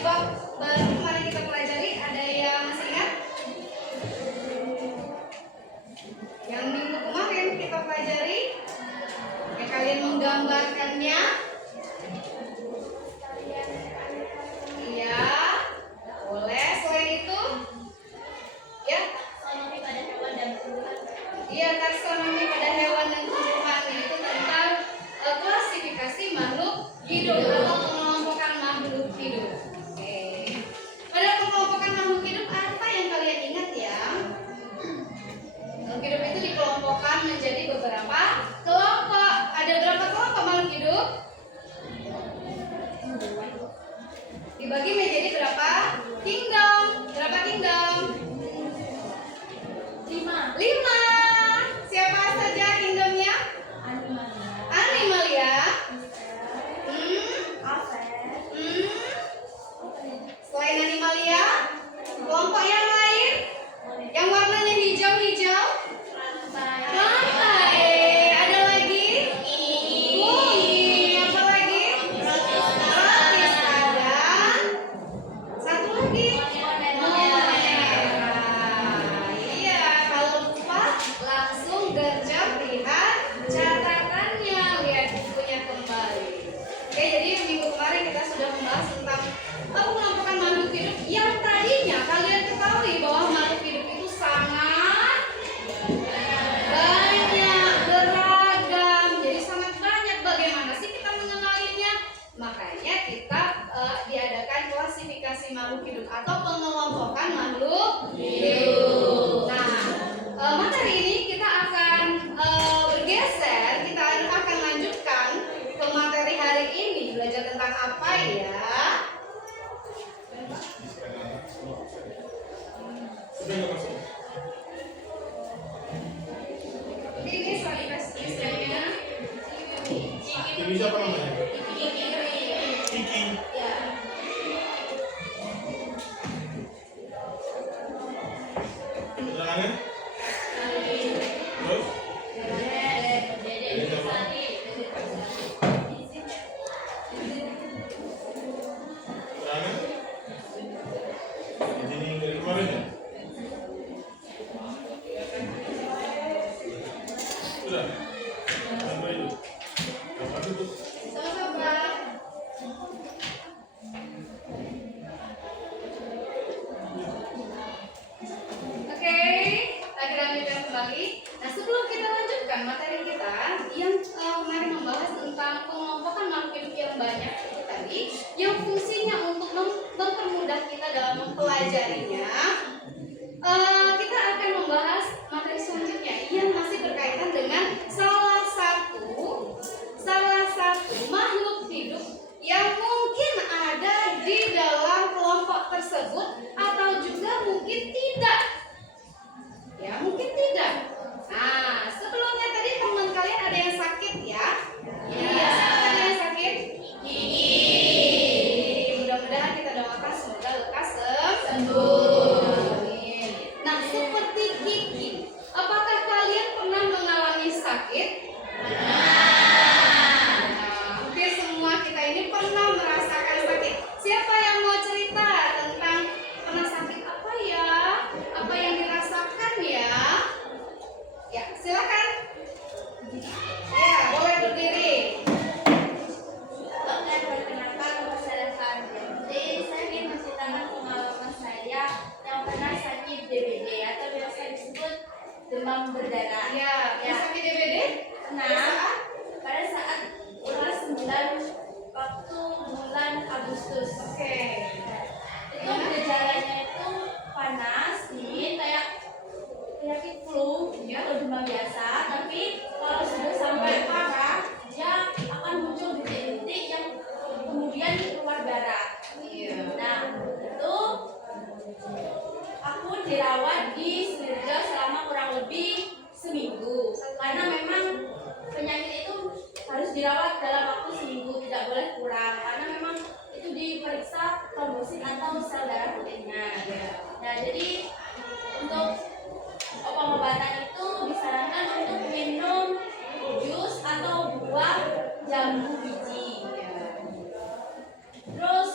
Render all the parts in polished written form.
bab baru kemarin kita pelajari, ada yang masih ingat? Yang minggu kemarin kita pelajari, ya kalian menggambarkannya. Iya, boleh. Selain itu, ya, iya, taksonomi pada hewan dan tumbuhan itu tentang klasifikasi makhluk hidup atau pengelompokan makhluk hidup. Oke. Pada pengelompokan makhluk hidup apa yang kalian ingat ya? Makhluk hidup itu dikelompokkan menjadi beberapa kelompok. Ada berapa kelompok makhluk hidup? Dibagi menjadi berapa kingdom? Berapa kingdom? 5. Siapa saja kingdomnya? Animalia. Selain animalia, kelompok yang lain yang warnanya hijau-hijau. Lantai. Ada lagi? Bumi. Apa lagi? Rotis. Ada satu lagi. Iya, kalau lupa langsung gercep lihat catatannya, lihat bukunya kembali. Oke, jadi minggu kemarin kita sudah membahas tentang pengelompokan makhluk hidup yang tadinya kalian ketahui bahwa makhluk hidup itu sangat banyak, beragam. Jadi sangat banyak. Bagaimana sih kita mengenalinya? Makanya kita diadakan klasifikasi makhluk hidup atau pengelompokan makhluk hidup. Nah, materi ini kita akan bergeser. Kita akan lanjutkan ke materi hari ini. Belajar tentang apa ya? Ini spesifikasinya. Ini siapa namanya? Kiki. Ya. Keterangannya? Terus? Dede siapa? Keterangan? Di sini dari kemarin ya? Sudah? Sampai itu? Kapan itu? Sama-sama. Oke, kita lanjutkan kembali. Nah, sebelum kita lanjutkan materi kita yang kemarin membahas tentang pengelompokan makhluk hidup yang banyak itu tadi, yang fungsinya untuk mempermudah kita dalam mempelajarinya, kita akan membahas materi selanjutnya yang masih berkaitan dengan salah satu makhluk hidup yang mungkin ada di dalam kelompok tersebut atau juga mungkin tidak. Ya, mungkin tidak. Nah, sebelumnya tadi teman kalian ada yang sakit ya? Iya, ada yang sakit? Mudah-mudahan kita doakan semoga lekas sembuh. Amin. Nah, seperti Kiki, apakah kalian pernah mengalami sakit? Hampir semua kita ini pernah merasakan sakit. Siapa yang mau cerita tentang pernah sakit apa ya? Apa yang dirasakan ya? Ya, silakan. Ya, boleh berdiri. Perkenalkan, nama saya Santi. Saya ingin menceritakan pengalaman saya yang pernah sakit DBD atau biasa disebut demam berdarah. Ya, sakit DBD? Nah, pada saat kelas 9 waktu bulan Agustus. Oke. Itu gejalanya itu panas, dingin, kayak penyakit flu atau demam biasa. Tapi kalau sudah sampai parah, dia akan muncul bintik-bintik yang kemudian keluar darah. Iya. Nah, itu aku dirawat di Sinerga selama kurang lebih seminggu karena memang penyakit itu harus dirawat dalam waktu seminggu, tidak boleh kurang karena memang itu diperiksa trombosit atau sel darah putihnya. Nah, jadi untuk pengobatan itu disarankan untuk minum jus atau buah jambu biji. Terus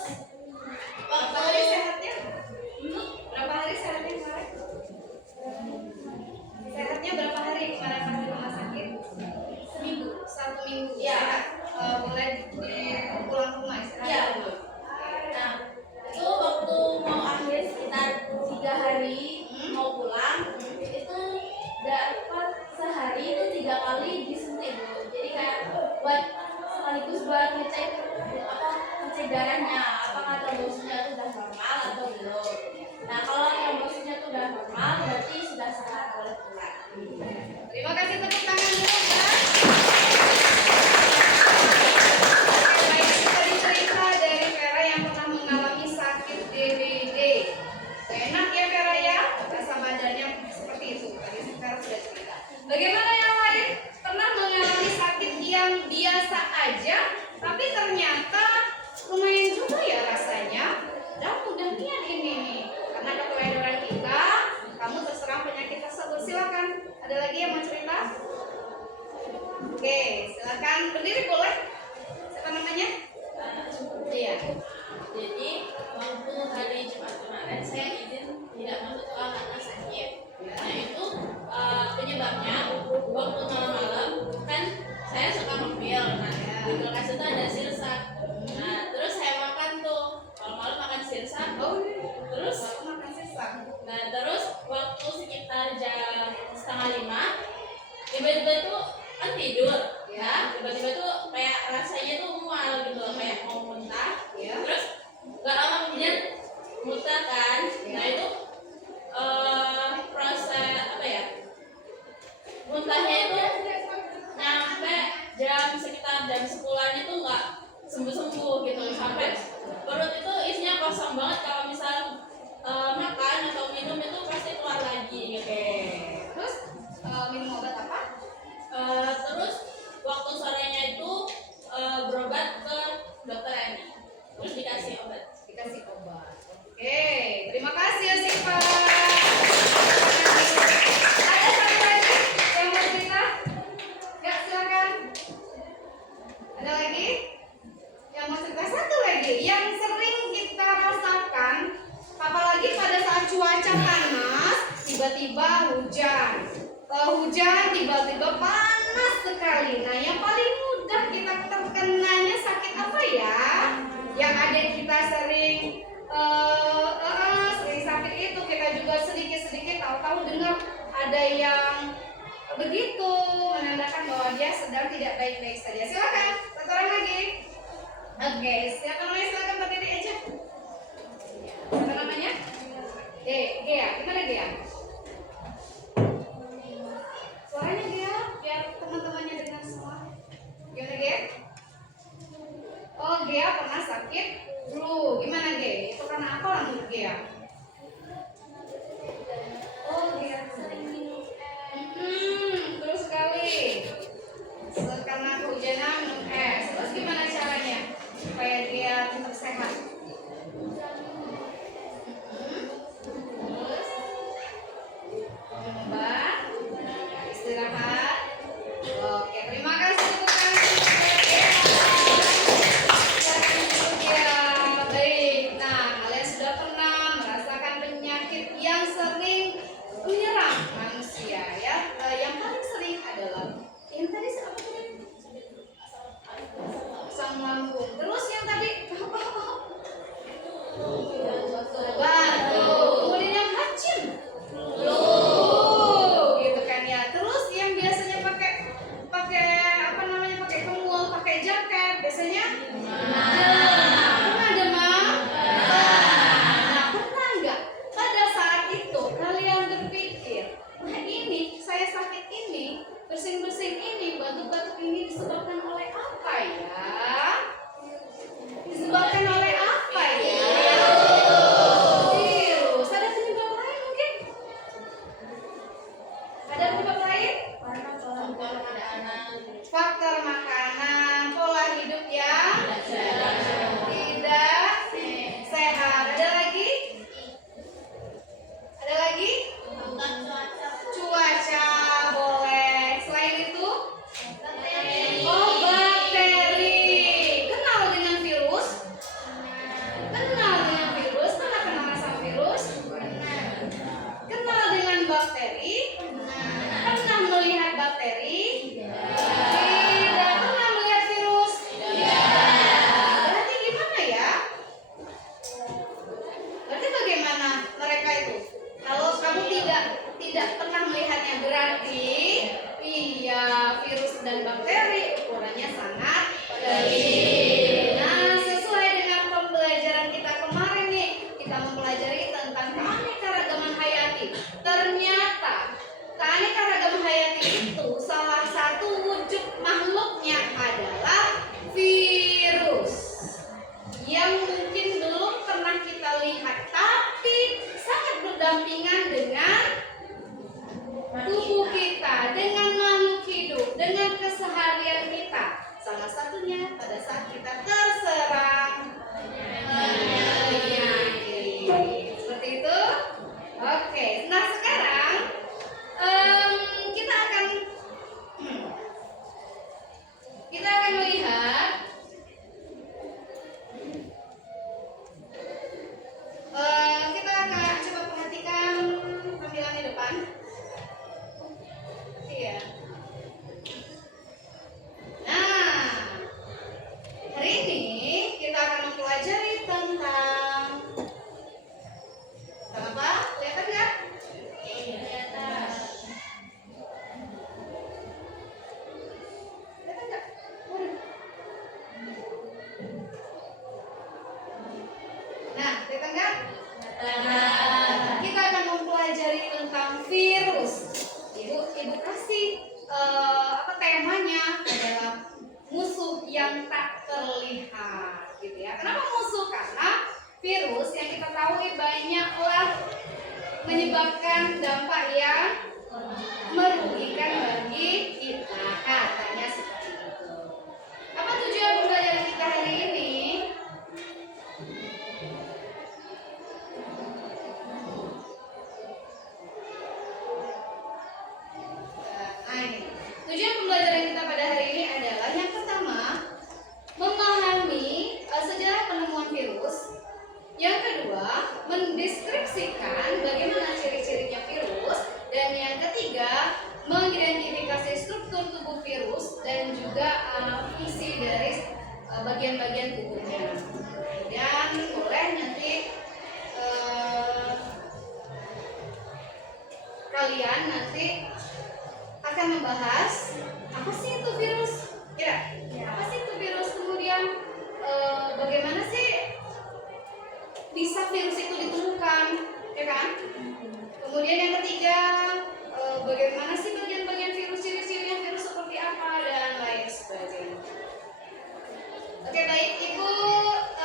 tiba-tiba tuh kan tidur Ya. ya, tiba-tiba tuh kayak rasanya tuh mual gitu, kayak mau muntah. Ya. Terus gak lama kemudian muntah kan. Ya. Nah itu proses apa ya, muntahnya itu nyampe sekitar jam 10-an itu nggak sembuh-sembuh gitu, sampai perut itu isinya kosong banget. Kalau misal makan atau minum itu pasti keluar lagi gitu. Oke. Terus minum obat apa? Terus waktu sorenya itu berobat ke dokter Eni, terus dikasih obat. Dikasih obat. Oke, terima kasih ya Siva. Ada satu lagi yang mau cerita? Ya, silakan. Ada lagi? Yang mau cerita satu lagi yang sering kita rasakan, apalagi pada saat cuaca panas, tiba-tiba hujan. Hujan tiba-tiba panas sekali. Nah, yang paling mudah kita terkenanya sakit apa ya? Yang ada kita sering sakit itu, kita juga sedikit-sedikit tahu-tahu dengar ada yang begitu, menandakan bahwa dia sedang tidak baik-baik saja. Silakan, satu orang lagi. Oke, silakan berdiri aja. Apa namanya? Gea, gimana Gea? Suaranya Gea, biar teman-temannya dengar semua. Gimana Gea? Oh, Gea pernah sakit flu. Gimana Gea? Itu karena apa menurut Gea? Oh, Gea sering minum es. Terus sekali. Karena kehujanan minum es. Terus gimana caranya supaya dia tetap sehat? Terus minum obat, istirahat. Oke, terima kasih untuk baik. Nah, kalian sudah pernah merasakan penyakit yang sering menyerang manusia ya? Yang paling sering adalah yang tadi siapa tadi? Asam lambung. Terus yang tadi batuk. Kemudian yang hacin. Gitu kan ya. Terus yang biasanya pakai apa namanya? Pakai kemul, pakai jaket, biasanya pernah demam? Nah, pernah nggak pada saat itu kalian berpikir, nah ini saya sakit ini, bersin-bersin ini, batuk-batuk ini disebabkan oleh apa ya? Disebabkan oleh apa ya? Virus. Ada penyebab lain mungkin? Ada penyebab lain? Faktor makanan, pola hidup yang tidak sehat. Ada lagi? Ada lagi? Cuaca boleh. Selain itu? Oh, bakteri. Kenal dengan virus? Kenal dengan virus? Pernah kenal sama virus? Kenal dengan bakteri? Pernah melihat bakteri? Tidak. Pernah melihat virus? Berarti gimana ya? Berarti bagaimana mereka itu? Kalau kamu tidak pernah melihatnya, berarti iya, virus dan bakteri ukurannya sangat kecil. Nah, sesuai dengan pembelajaran kita kemarin nih, kita mempelajari tentang keanekaragaman hayati. Ternyata keanekaragaman hayati itu salah satu wujud makhluknya adalah virus yang mungkin belum pernah kita lihat, tapi sangat berdampingan dengan tubuh kita, dengan makhluk hidup, dengan keseharian kita. Salah satunya pada saat kita terserang penyakit. Seperti itu. Oke. Nah, sekarang kita akan melihat Kita akan mempelajari tentang virus. Ibu kasih temanya adalah musuh yang tak terlihat, gitu ya. Kenapa musuh? Karena virus yang kita tahu banyaklah menyebabkan dampak yang merugikan bagi kita, katanya seperti itu. Apa tujuan pembelajaran kita hari ini? Tujuan pembelajaran kita pada hari ini adalah yang pertama, memahami sejarah penemuan virus. Yang kedua, mendeskripsikan bagaimana ciri-cirinya virus. Dan yang ketiga, mengidentifikasi struktur tubuh virus dan juga fungsi dari bagian-bagian tubuhnya. Dan boleh nanti kalian nanti akan membahas apa sih itu virus, apa sih itu virus, kemudian bagaimana sih bisa virus itu ditemukan, ya kan? Kemudian yang ketiga, bagaimana sih bagian-bagian virus, ciri-cirinya virus seperti apa dan lain sebagainya. Oke, baik, Ibu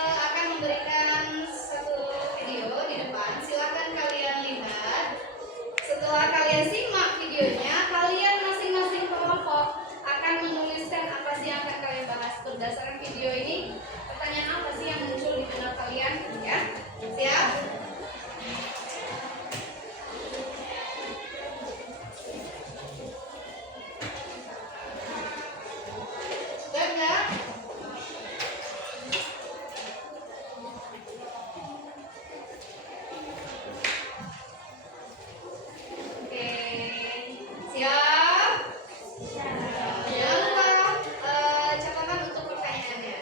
akan memberikan satu video di depan. Silakan kalian lihat. Setelah kalian simak videonya, kalian masing-masing kelompok akan menuliskan apa sih yang akan kalian bahas berdasarkan video ini. Pertanyaan apa sih yang muncul di benak kalian, ya? Siap? Enggak? Oke, siap? Jangan lupa catatan untuk pertanyaannya.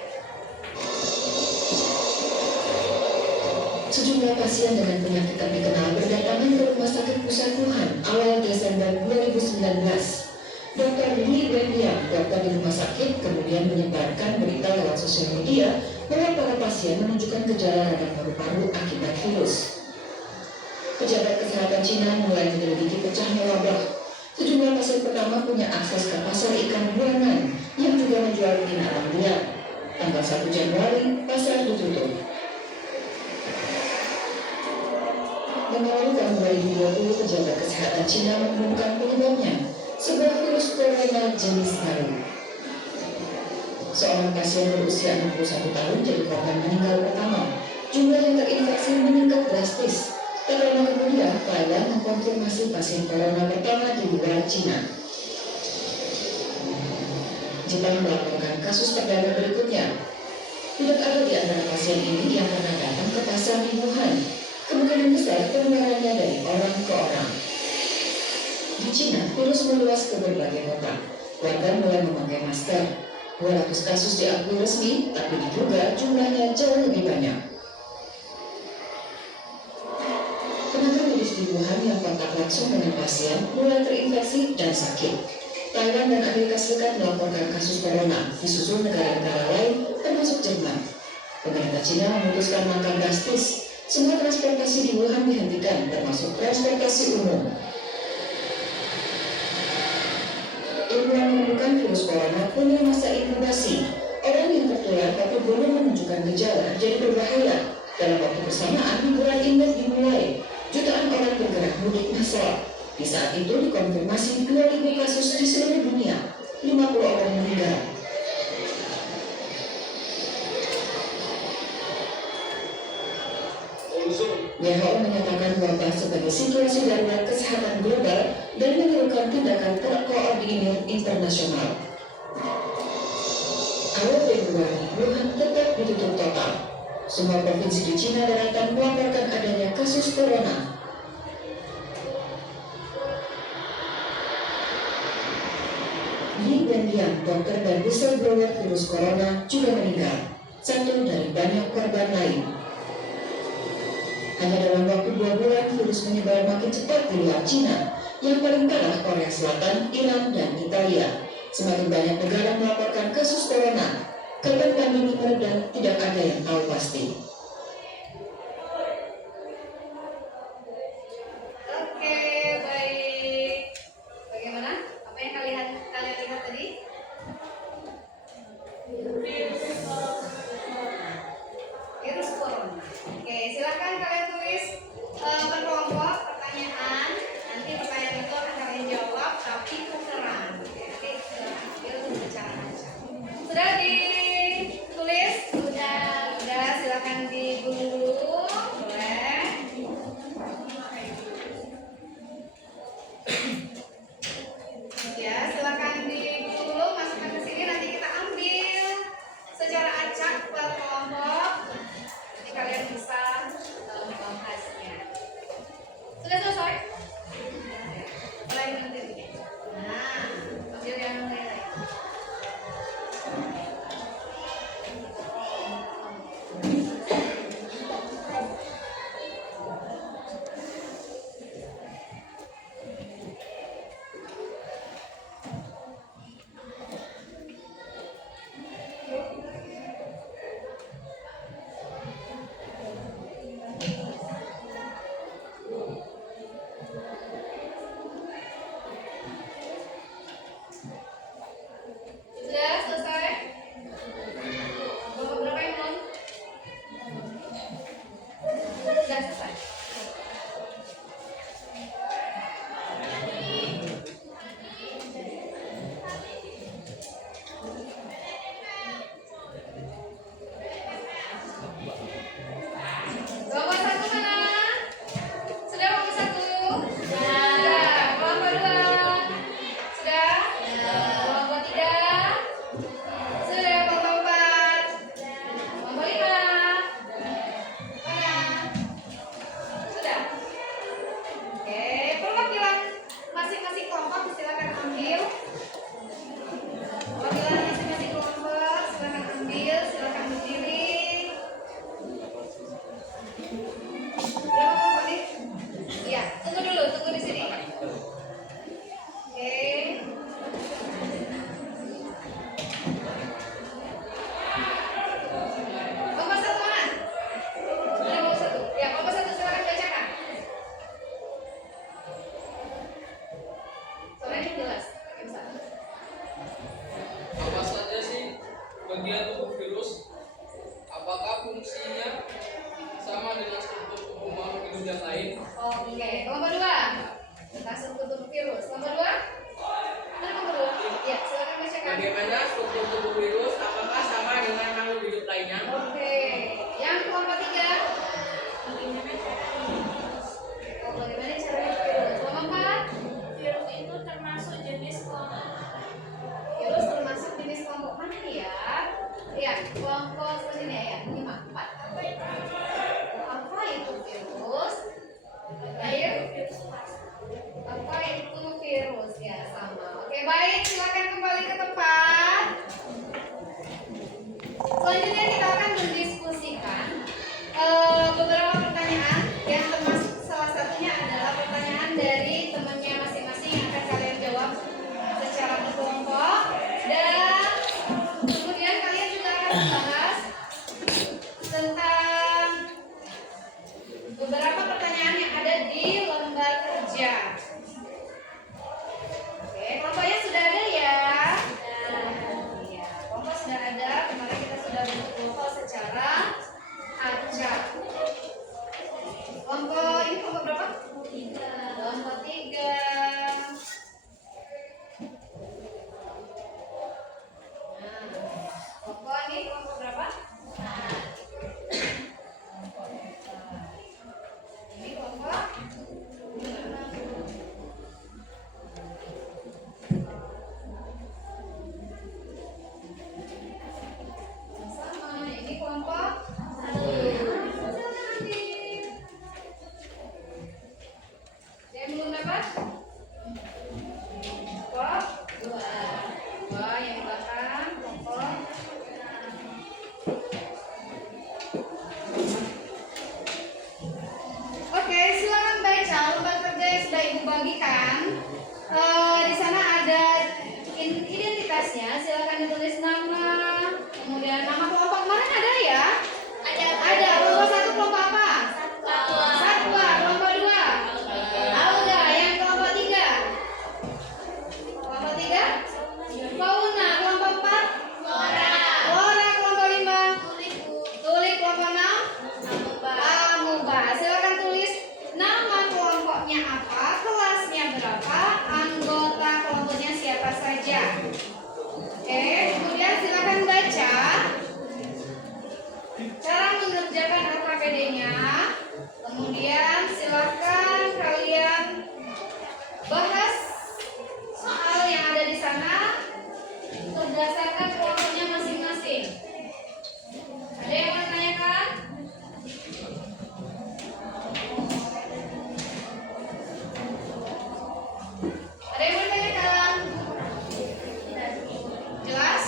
Sejumlah pasien dengan penyakit tak dikenal berdatangan ke Rumah Sakit Pusat Wuhan awal Desember 2019. Dr. Li Wenliang, dokter di rumah sakit, kemudian menyebarkan berita lewat sosial media bahwa para pasien menunjukkan gejala radang paru-paru akibat virus. Pejabat kesehatan Cina mulai menyelidiki pecahnya wabah. Sejumlah pasien pertama punya akses ke pasar ikan buanan yang juga menjual betina alam liar. Tanggal 1 Januari, pasar ditutup. Mengawali tahun 2020, pejabat kesehatan Cina mengumumkan penyebabnya, sebuah virus corona jenis baru. Seorang pasien berusia 61 tahun jadi korban meninggal pertama. Jumlah yang terinfeksi meningkat drastis. Tak lama kemudian, Thailand mengkonfirmasi pasien corona pertama di luar Cina. Jepang melaporkan kasus perdana berikutnya. Tidak ada di antara pasien ini yang pernah datang ke pasar di Wuhan. Kemungkinan besar penularannya dari orang ke orang. Di Cina, virus meluas ke berbagai kota. Warga mulai memakai masker. 200 kasus diakui resmi, tapi diduga jumlahnya jauh lebih banyak. Tenaga medis di Wuhan yang kontak langsung dengan pasien mulai terinfeksi dan sakit. Thailand dan Amerika Serikat melaporkan kasus corona, disusul negara-negara lain termasuk Jerman. Pemerintah Cina memutuskan langkah drastis. Semua transportasi di Wuhan dihentikan, termasuk transportasi umum. Ilmuwan menemukan virus corona punya masa inkubasi. Orang yang tertular tapi belum menunjukkan gejala jadi berbahaya. Dalam waktu bersamaan, liburan Imlek dimulai. Jutaan orang bergerak mudik massal. Di saat itu dikonfirmasi 2.000 kasus di seluruh dunia. 50 orang meninggal. WHO menyatakan wabah sebagai situasi darurat kesehatan global dan menyerukan tindakan terkoordinir internasional. Awal Februari, Wuhan tetap ditutup total. Semua provinsi di Cina daratan melaporkan adanya kasus corona. Li Wenliang, dokter dan whistleblower virus corona, juga meninggal. Satu dari banyak korban lain. Hanya dalam waktu 2 bulan, virus menyebar makin cepat di luar Cina. Yang paling parah Korea Selatan, Iran, dan Italia. Semakin banyak negara melaporkan kasus corona. Kapan pandemi meredah tidak ada yang tahu pasti. tugas lain. Oke, kelompok 2. Masuk tubuh virus. Kelompok 2. Mana kelompok 2? Ya, silakan bacakan. Bagaimana struktur tubuh virus? Apakah sama dengan makhluk hidup lainnya? Oke, yang kelompok 3. Oh, bagaimana cara virus? Kelompok 4. Virus itu termasuk jenis kelompok. Virus termasuk jenis kelompok mana ya? Ya, kelompok selanjutnya ya. 5, 4. Apa itu virus? Ayo. Apa itu virus? Ya, sama. Oke, baik. Silakan kembali ke tempat. Selanjutnya kita akan mendiskusikan beberapa pertanyaan yang termasuk salah satunya adalah pertanyaan dari temannya masing-masing yang akan kalian jawab secara berkelompok, dan kemudian kalian juga akan membahas tentang beberapa pertanyaan yang ada di lembar kerja. Oke, kelompoknya sudah ada ya? Iya, kelompok sudah ada. Kemarin kita sudah bentuk kelompok secara acak. Kelompok ini kelompok berapa? 3. Kelompok 3. Nah, kelompok ini kelompok berapa? 4. Ini kelompok 2. Sama, ini kelompok 1. Silakan aktif. Yang belum dapat? Kelompok 2. 2 yang di belakang kelompok 6. Oke, silakan baca lembar kerja yang sudah Ibu bagikan. Di sana ada identitasnya. Silakan ditulis nama, kemudian nama kelompok. Kemarin ada ya? Ada. Kelompok 1 kelompok apa? Satwa. Kelompok 2 alga. Yang kelompok 3? Kelompok 3 fauna. Kelompok 4 flora. Kelompok 5 tulip. Kelompok 6 amuba. Silakan tulis nama kelompoknya apa, kelasnya berapa, anggota kelompoknya siapa saja. Oke, kemudian silakan baca cara mengerjakan LKPD-nya. Kemudian silakan kalian bahas soal yang ada di sana berdasarkan kelompoknya masing-masing. Ada yang mau tanyakan? Ada yang mau ditanyakan? Jelas?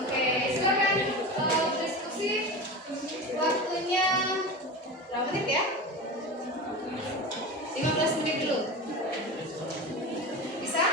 Oke, silakan berdiskusi. Waktunya berapa menit ya? 15 menit dulu. Bisa?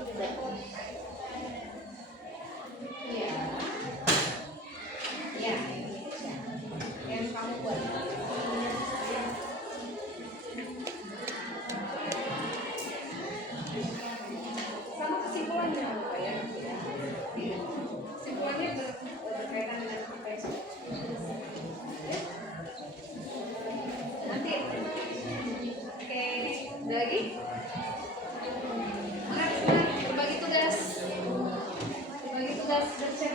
Ya. Ya, ini aja. Yang kamu buat. Sama kesimpulannya apa ya? Kesimpulannya berkaitan dengan apa yang sudah. Nanti. Oke, ada lagi? Semangat, berbagi tugas. Berbagi tugas baca.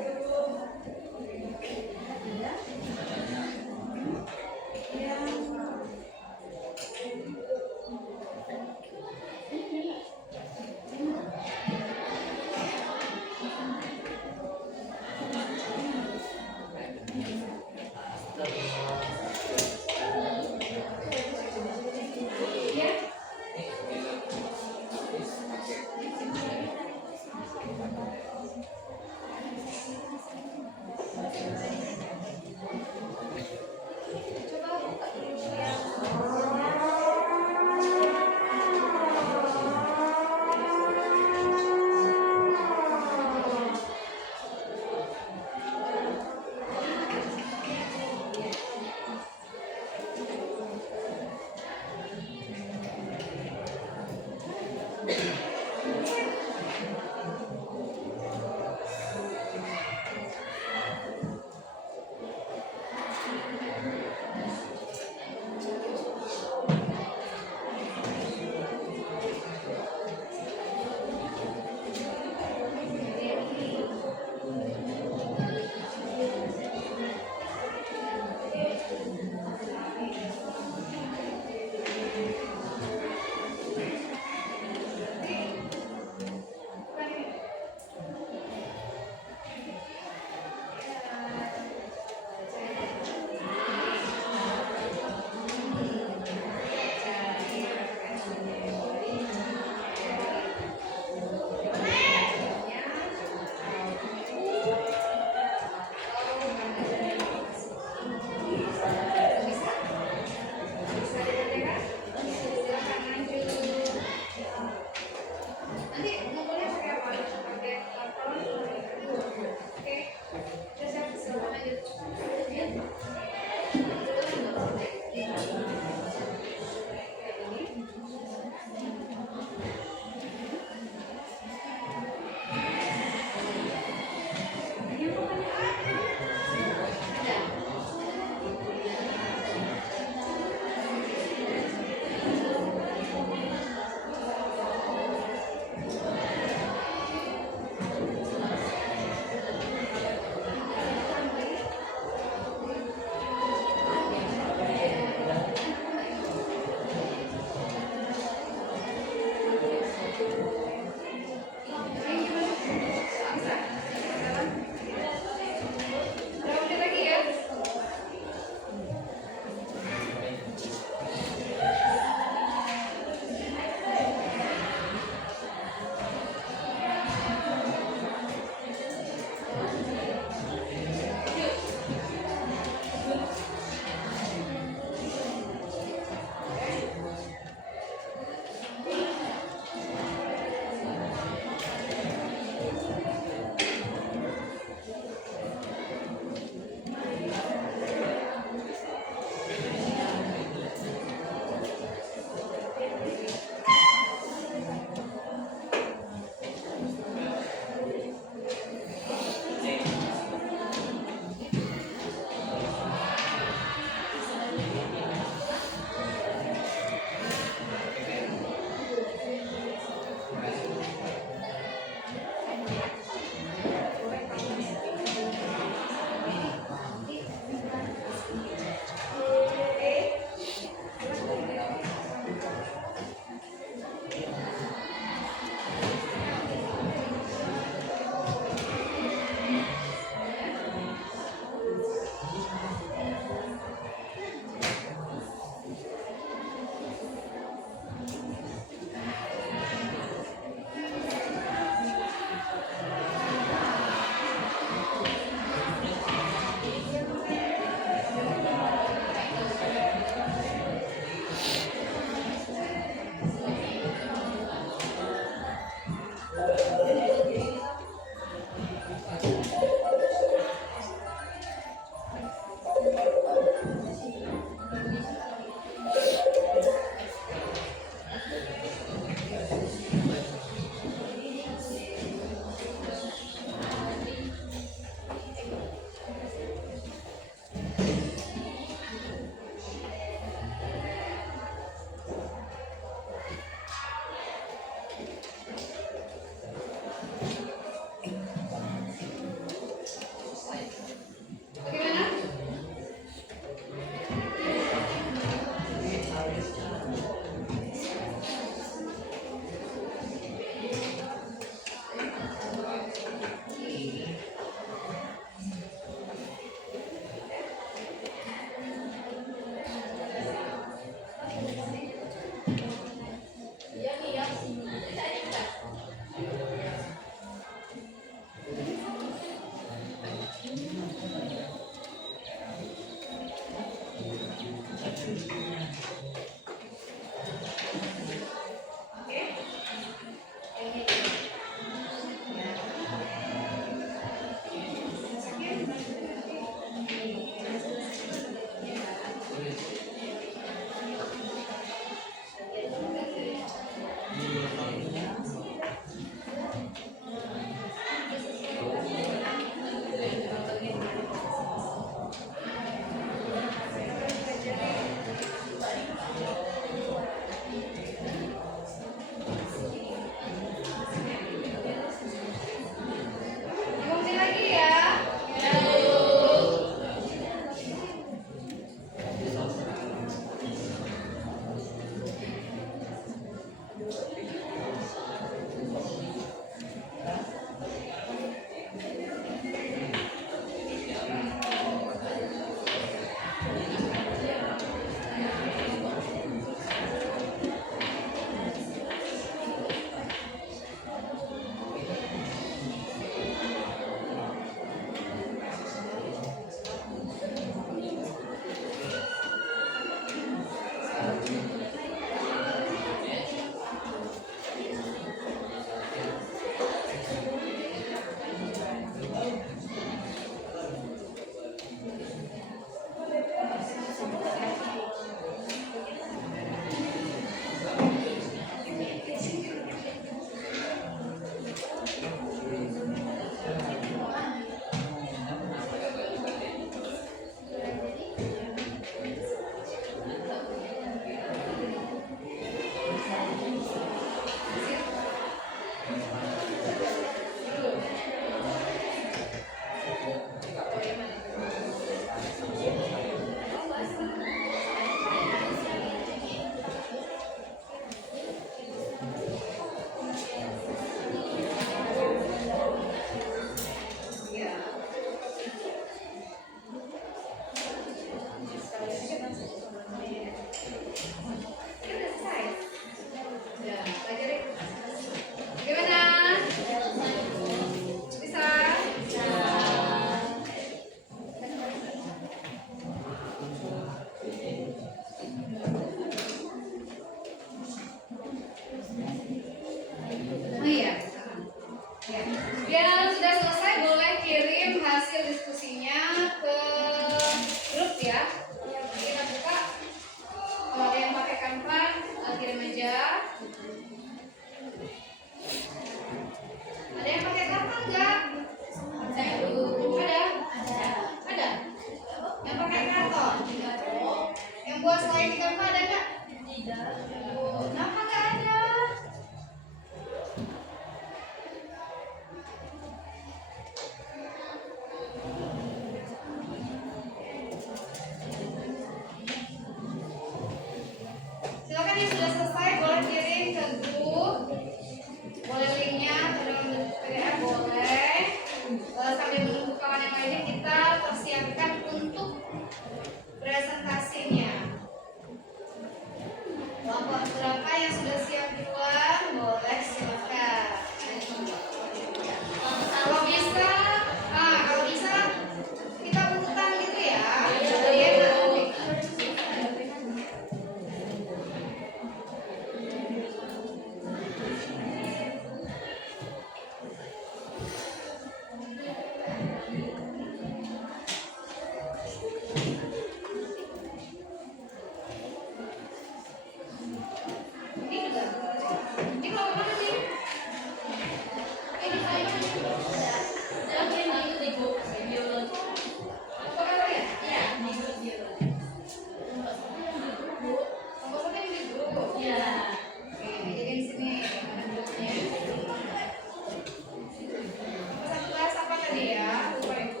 tadi ya. Lupa itu.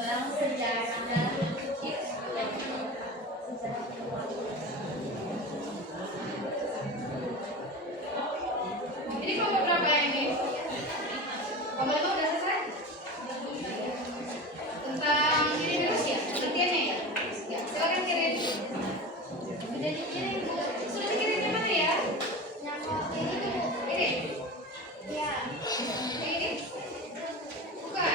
Barang sejarah dan Ini kelompok berapa ini? Kelompok 5 udah selesai? Tentang ini terus ya? Pengertiannya ya? Ya, silakan kirim. Sudah dikirim, Bu. Sudah dikirim di mana ya? nama ini tuh Ini? ya Ini? Bukan.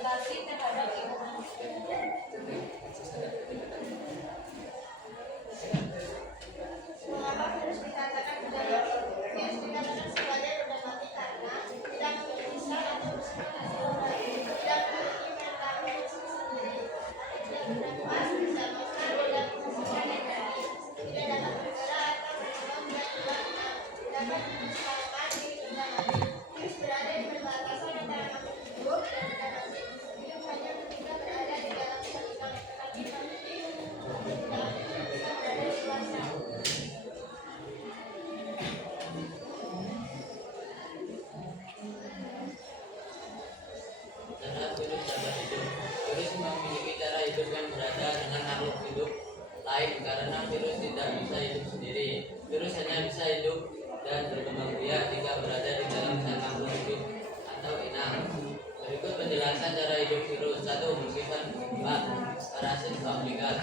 berkasih terhadap ibu. Mengapa virus dikatakan benda mati? Virus dikatakan sebagai benda mati karena tidak memiliki sel atau bersifat aselular, tidak memiliki metabolisme sendiri, tidak bernafas, bisa makan, tidak menghasilkan energi, tidak dapat bergerak atau berkembang biak di luar inang, dapat menyebabkan diri benda mati. Virus berada di perbatasan antara makhluk hidup dan benda mati. Hidup hanya ketika berada di dalam sel inang, tetapi mati tidak bisa berada di luar sel. Cara virus dapat hidup. Virus memiliki cara hidup yang berbeda dengan makhluk hidup lain karena virus tidak bisa hidup sendiri. Virus hanya bisa hidup dan berkembang biak jika berada di dalam sel makhluk hidup atau inang. Berikut penjelasan cara hidup virus. 1. Bersifat parasit obligat.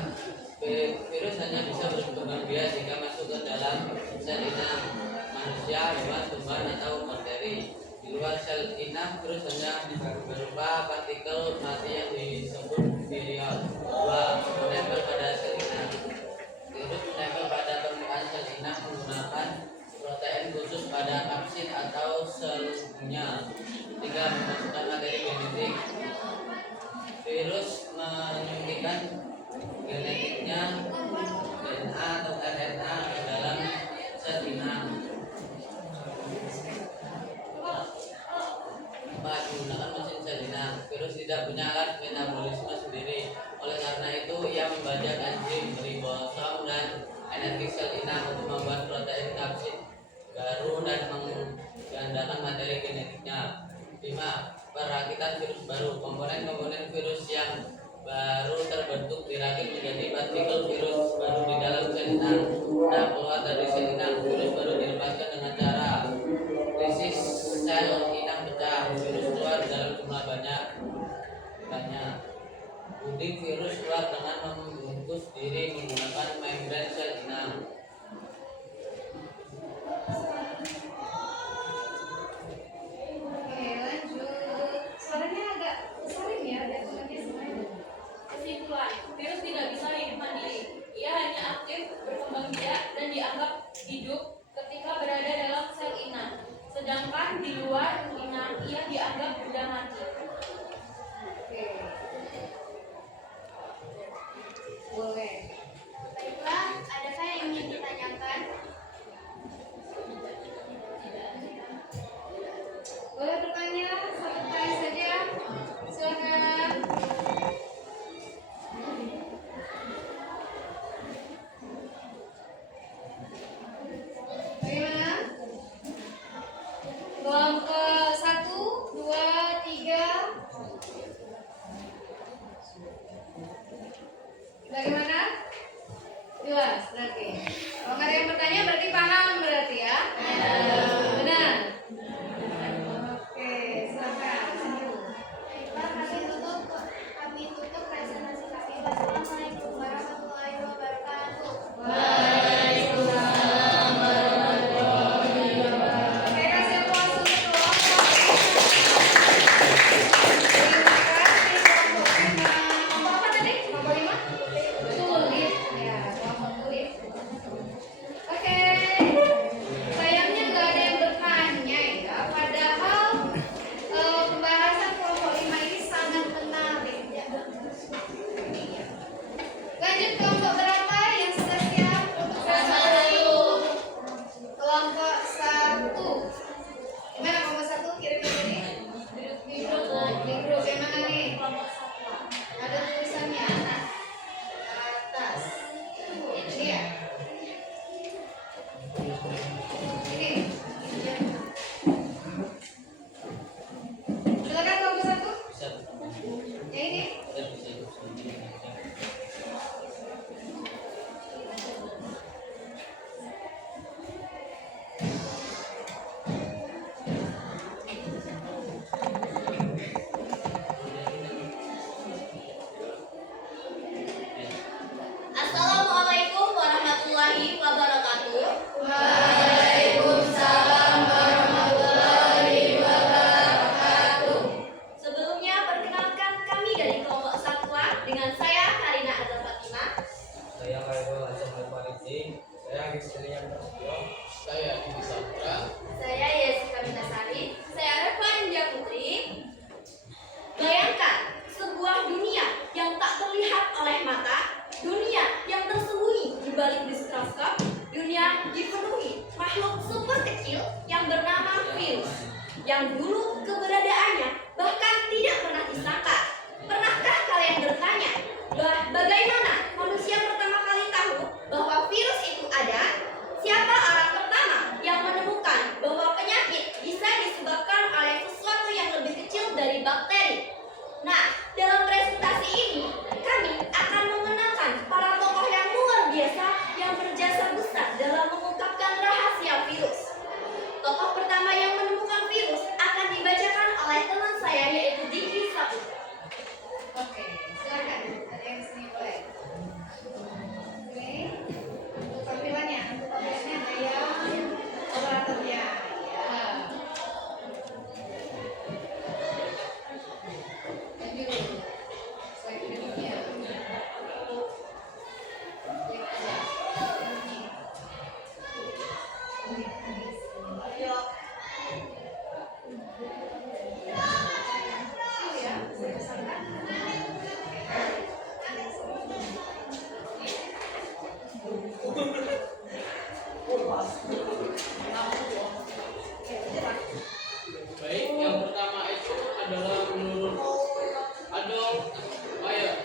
Virus hanya bisa berkembang biak jika masuk ke dalam sel inang manusia, hewan, tumbuhan, atau bakteri. Di luar sel inang, virus hanya berupa partikel mati yang disebut virion. 2. Menempel pada sel inang. Virus menempel pada permukaan sel inang menggunakan protein khusus pada kapsid atau selnya. 3. Memasukkan materi genetik. Virus menyuntikkan genetiknya DNA atau RNA ke dalam sel inang. 4. Menggunakan mesin sel inang. Virus tidak punya alat metabolisme sendiri. Oleh karena itu, ia membajak enzim, ribosom, dan energi sel inang untuk membuat protein kapsid baru dan menggandakan materi genetiknya. 5. Perakitan virus baru. Komponen-komponen virus yang baru terbentuk dirakit menjadi partikel virus baru di dalam sel inang. Nah, keluar dari sel inang, virus baru dilepaskan dengan cara lisis sel inang pecah. Virus keluar dalam jumlah banyak. Puding virus keluar dengan membungkus diri menggunakan membran sel inang. Oke, lanjut. Suaranya agak besar ya, ada temannya semuanya. Kesimpulan, virus tidak bisa hidup mandiri. Ia hanya aktif, berkembang biak, dan dianggap hidup ketika berada dalam sel inang. Sedangkan di luar inang, ia dianggap benda mati. Oke. Boleh. Baiklah, adakah yang ingin ditanyakan? Boleh bertanya, satu kali saja. Silakan. Bagaimana? Kelompok 1, 2, 3. Bagaimana? Jelas berarti. Kalau nggak ada yang bertanya berarti paham berarti ya? Benar. Oke, silakan. Baiklah, kami tutup presentasi kami. Wassalamualaikum warahmatullahi wabarakatuh. Oke, kasih aplaus untuk kelompok. Terima kasih kelompok 5. Kelompok apa tadi? Kelompok 5? Kulit. Ya, kelompok kulit. Oke. Sayangnya nggak ada yang yang dulu keberadaannya bahkan tidak pernah disangka. Pernahkah kalian bertanya, bagaimana manusia pertama kali tahu bahwa virus itu ada? Siapa orang pertama yang menemukan bahwa penyakit bisa disebabkan oleh sesuatu yang lebih kecil dari bakteri? Nah, dalam presentasi ini, kami akan mengenalkan para tokoh yang luar biasa yang berjasa besar dalam mengungkapkan rahasia virus. Tokoh pertama yang menemukan virus akan dibacakan oleh teman saya, yaitu Diki Saputra. Oke, silakan. Ada yang sini boleh. Oke. Untuk tampilannya ada yang operatornya. Ya. Lanjut. Slide berikutnya. Klik aja. Ayo. Ya, saya kesana. Baik, yang pertama itu adalah menurut Adolf Mayer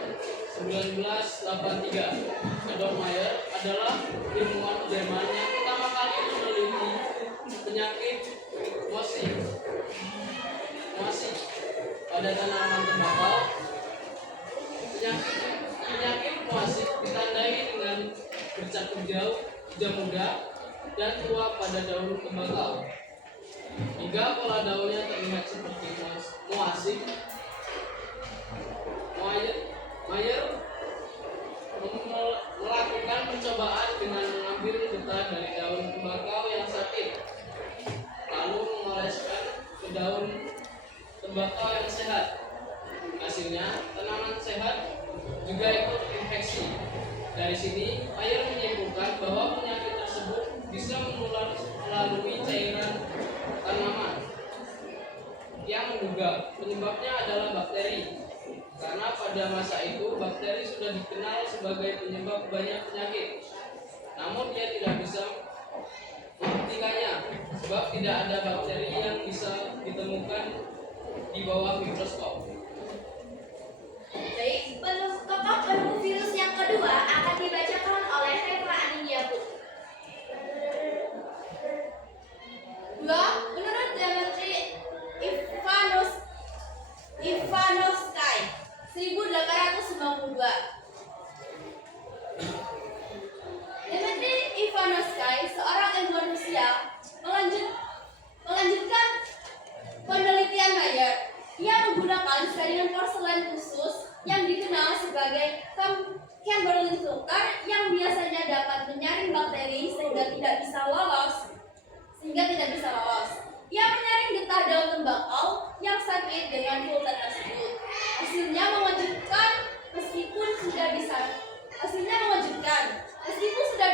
1983. Adolf Mayer adalah ilmuwan Jerman yang pertama kali meneliti penyakit mosaic pada tanaman tembakau. Penyakit mosaic ditandai dengan bercak hijau muda, dan tua pada daun tembakau. Hingga pola daunnya terlihat seperti mosaic. Mayer melakukan percobaan dengan mengambil getah dari daun tembakau yang sakit, lalu mengoleskan ke daun tembakau yang sehat. Hasilnya, tanaman sehat juga ikut infeksi. Dari sini, Mayer menyimpulkan bahwa penyakit tersebut bisa menular melalui cairan tanaman. Yang menduga penyebabnya adalah bakteri, karena pada masa itu bakteri sudah dikenal sebagai penyebab banyak penyakit. Namun dia tidak bisa membuktikannya, sebab tidak ada bakteri yang bisa ditemukan di bawah mikroskop. Baik, tokoh penemu virus yang kedua akan dibacakan oleh Reva Anindya Putri. Menurut Dmitri Ivanovsky 1892. Dmitri Ivanovsky, seorang ilmuwan Rusia, melanjutkan penelitian Mayer. Ia menggunakan saringan porselen khusus yang dikenal sebagai Chamberlain filter yang biasanya dapat menyaring bakteri sehingga tidak bisa lolos. Ia menyaring getah daun tembakau yang sakit dengan filter tersebut. Hasilnya mengejutkan meskipun sudah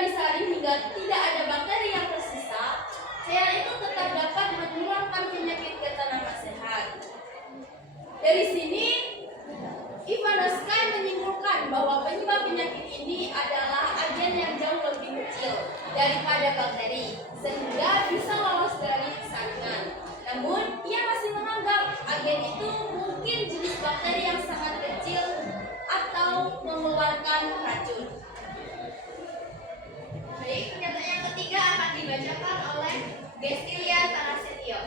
disaring hingga tidak ada bakteri yang tersisa, cairan itu tetap dapat menularkan penyakit ke tanaman sehat. Dari sini, Ivanovsky menyimpulkan bahwa penyebab penyakit ini adalah agen yang jauh lebih kecil daripada bakteri, sehingga bisa lolos dari saringan. Namun, ia masih menganggap agen itu mungkin jenis bakteri yang sangat kecil atau mengeluarkan racun. Baik, pernyataan yang ketiga akan dibacakan oleh Gestilia Tanasetio.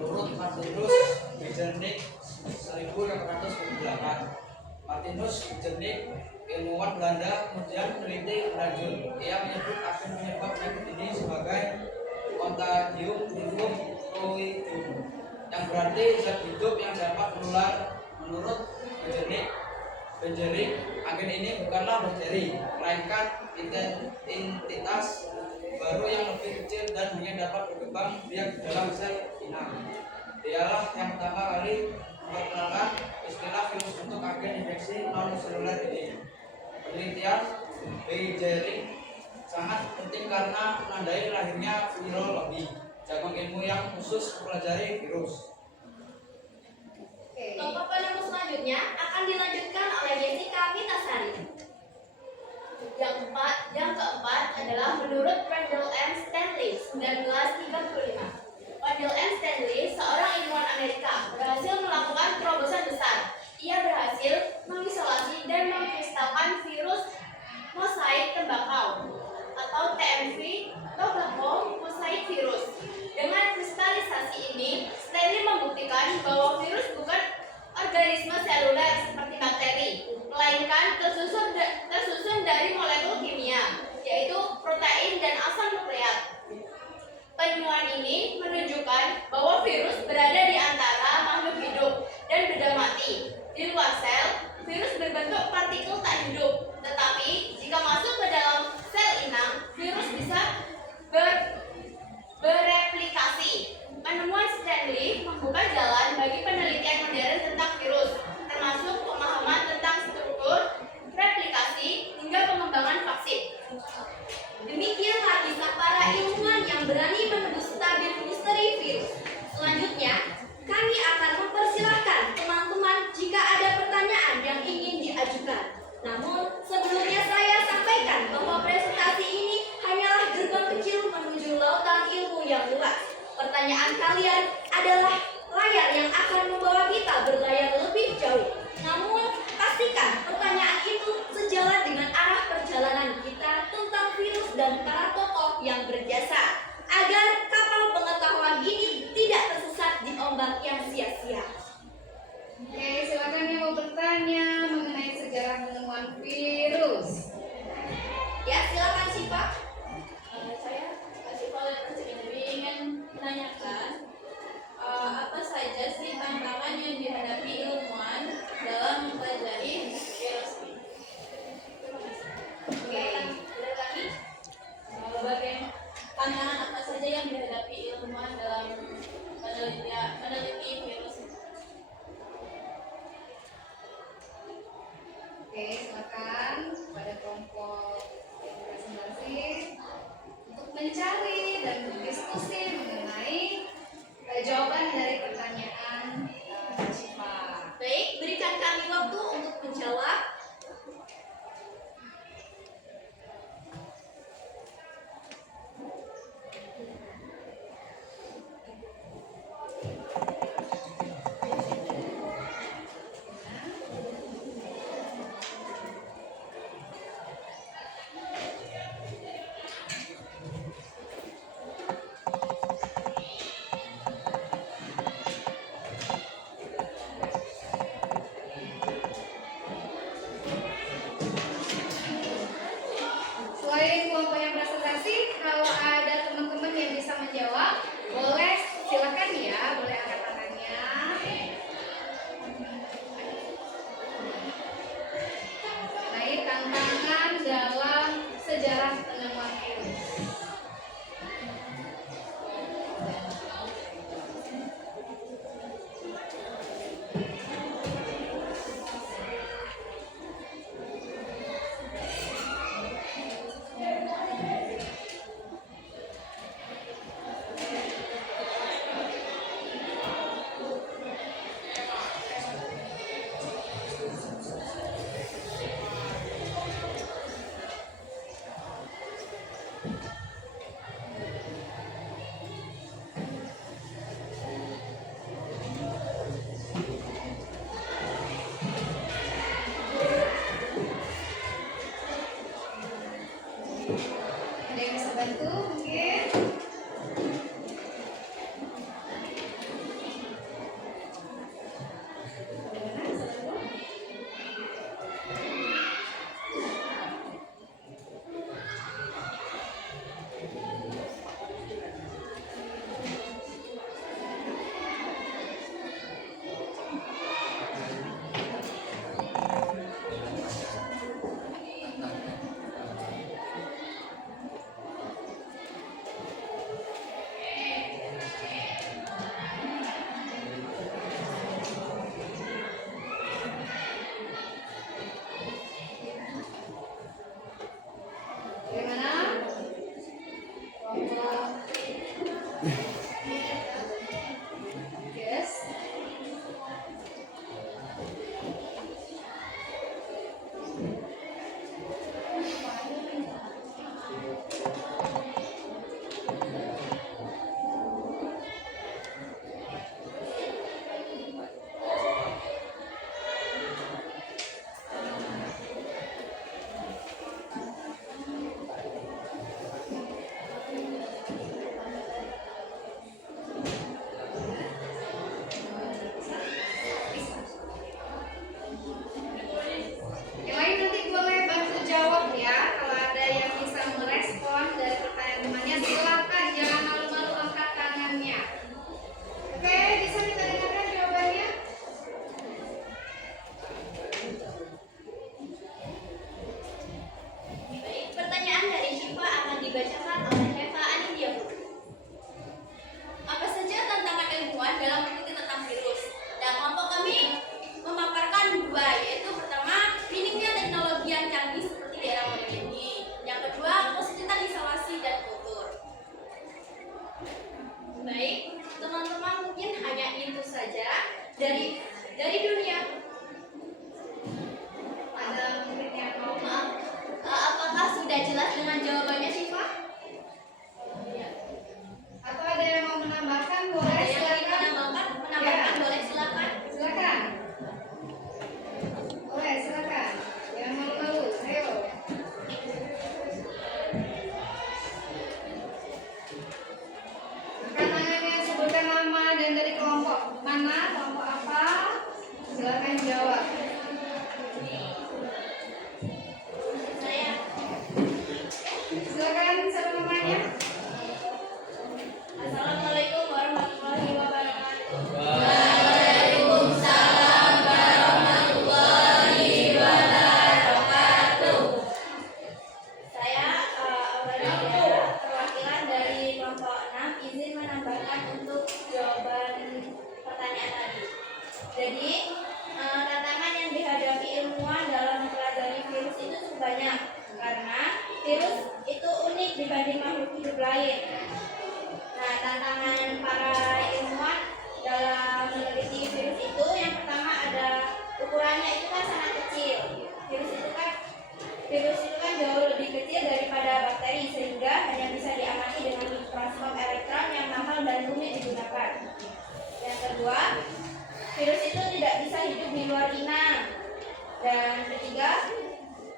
Menurut Martinus Bijernik 1828, Martinus Bijernik, ilmuwan Belanda, kemudian meneliti racun. Ia menyebut agen penyebab penyakit ini sebagai Contagium vivum fluidum, yang berarti zat hidup yang dapat menular. Menurut Bijernik, agen ini bukanlah bakteri, melainkan entitas baru yang lebih kecil dan hanya dapat berkembang biak dalam sel inang. Dialah yang pertama kali memperkenalkan istilah virus untuk agen infeksi non-seluler ini. Penelitian Bijernik sangat penting karena menandai lahirnya virologi, cabang ilmu yang khusus mempelajari virus. Tokoh penemu selanjutnya akan dilanjutkan oleh Jessica Mitasari. Yang keempat 1935. Odell M. Stanley, seorang ilmuwan Amerika, berhasil melakukan terobosan besar. Ia berhasil mengisolasi dan mengkristalkan virus mosaik tembakau atau TMV, tobacco mosaic virus. Dengan kristalisasi ini, Stanley membuktikan bahwa virus bukan organisme seluler seperti bakteri, melainkan tersusun dari molekul kimia, yaitu protein dan asam nukleat. Penemuan ini menunjukkan bahwa virus berada di antara makhluk hidup dan benda mati. Di luar sel, virus berbentuk partikel tak hidup, tetapi jika masuk ke dalam sel inang, virus bisa bereplikasi. Penemuan Stanley membuka jalan bagi penelitian modern tentang virus, termasuk pemahaman tentang struktur, replikasi, hingga pengembangan vaksin. Demikianlah kisah para ilmuwan yang berani menembus tabir misteri virus. Selanjutnya, kami akan mempersilahkan teman-teman jika ada pertanyaan yang ingin diajukan. Namun, sebelumnya saya sampaikan bahwa presentasi ini hanyalah gerbang kecil menuju lautan ilmu yang luas. Pertanyaan kalian adalah layar yang akan membawa kita berlayar lebih jauh. Namun, pastikan pertanyaan itu sejalan dengan arah perjalanan kita tentang virus dan para tokoh yang berjasa, agar kapal pengetahuan ini tidak tersesat di ombak yang sia-sia. Oke, silakan yang mau bertanya mengenai sejarah penemuan virus. Ya, silakan Siva. Saya Siva ingin menanyakan apa saja sih tantangan yang dihadapi ilmuwan dalam mempelajari virus ini? Oke. Ada lagi? Bagaimana tantangan apa saja yang dihadapi ilmuwan dalam meneliti virus ini? Oke, silakan pada kelompok presentasi untuk mencari dan berdiskusi mengenai jawaban dari pertanyaan Syifa. Baik, berikan kami waktu untuk menjawab. Selain kelompok yang presentasi, kalau ada teman-teman yang bisa menjawab, boleh silakan ya, boleh angkat tangannya. Mengenai tantangan dalam sejarah penemuan virus. dari dunia. Ada mungkin yang mau Maaf, apakah sudah jelas dengan jawabannya Syifa? atau ada yang mau menambahkan? Boleh Ada yang ingin silakan. menambahkan boleh silakan. Silakan. Boleh silakan. Jangan malu-malu. Ayo. Angkat tangannya, sebutkan nama dan dari kelompok mana, kelompok apa. Silakan jawab. Saya. Silakan siapa namanya? Assalamualaikum warahmatullahi wabarakatuh. Saya adalah perwakilan dari kelompok 6 izin menambahkan untuk jawaban pertanyaan tadi. Jadi tantangan yang dihadapi ilmuwan dalam mempelajari virus itu cukup banyak karena virus itu unik dibanding makhluk hidup lain. Nah, tantangan para ilmuwan dalam meneliti virus itu yang pertama ada ukurannya itu kan sangat kecil. Virus itu kan jauh lebih kecil daripada bakteri sehingga hanya bisa diamati dengan mikroskop elektron yang mahal dan rumit digunakan. Yang kedua, virus itu tidak bisa hidup di luar inang. Dan ketiga,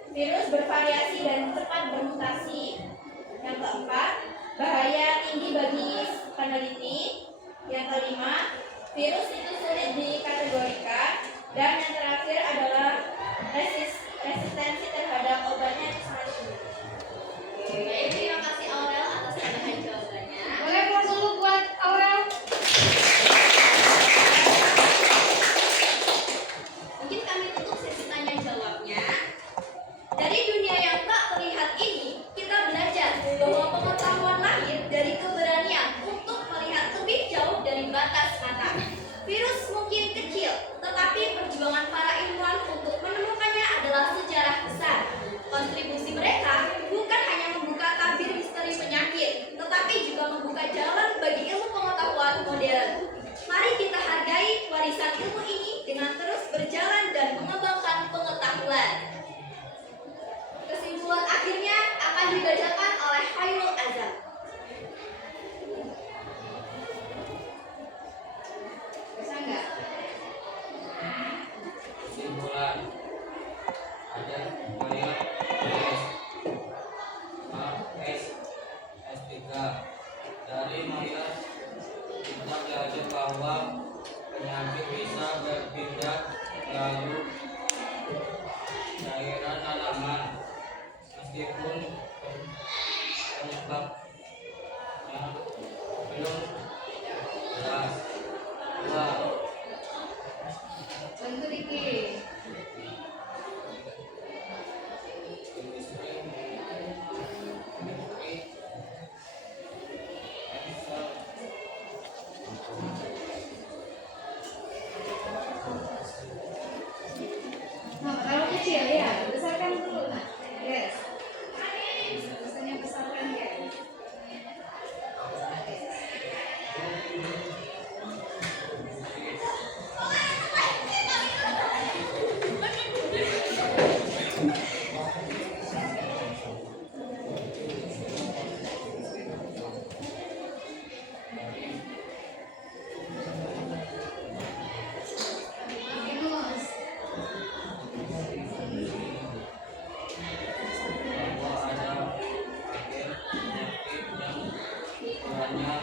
virus bervariasi dan cepat bermutasi. Yang keempat, bahaya tinggi bagi peneliti. Yang kelima, virus itu sulit dikategorikan. Dan yang terakhir adalah resistensi terhadap obatnya itu sangat sulit. Baik, terima kasih Aurel atas tambahan jawabannya. Boleh kelas dulu buat Aurel. Mungkin kami tutup sesi tanya jawabnya. Dari dunia yang tak terlihat ini, kita belajar bahwa pengetahuan lahir dari keberanian untuk melihat lebih jauh dari batas mata. Virus mungkin kecil, tetapi perjuangan para ilmuwan untuk menemukannya adalah sejarah besar. Kontribusi mereka bukan hanya membuka tabir misteri penyakit, tetapi juga membuka jalan bagi ilmu pengetahuan modern. Mari kita hargai warisan ilmu ini dengan terus berjalan dan mengembangkan pengetahuan. Kesimpulan akhirnya akan dibacakan oleh Khairul Azam. Bisa enggak? Kesimpulan ada proyek S3 dari Mayas kita belajar bahwa penyakit bisa berpindah melalui cairan tanaman meskipun penyebabnya belum jelas. Dua, Bantu dikit. Nah, kalau kecil ya, besarkan dulu. Nah, yes. Biasanya besarkan ya. Minus. bahwa ada akhir penyakit yang ukurannya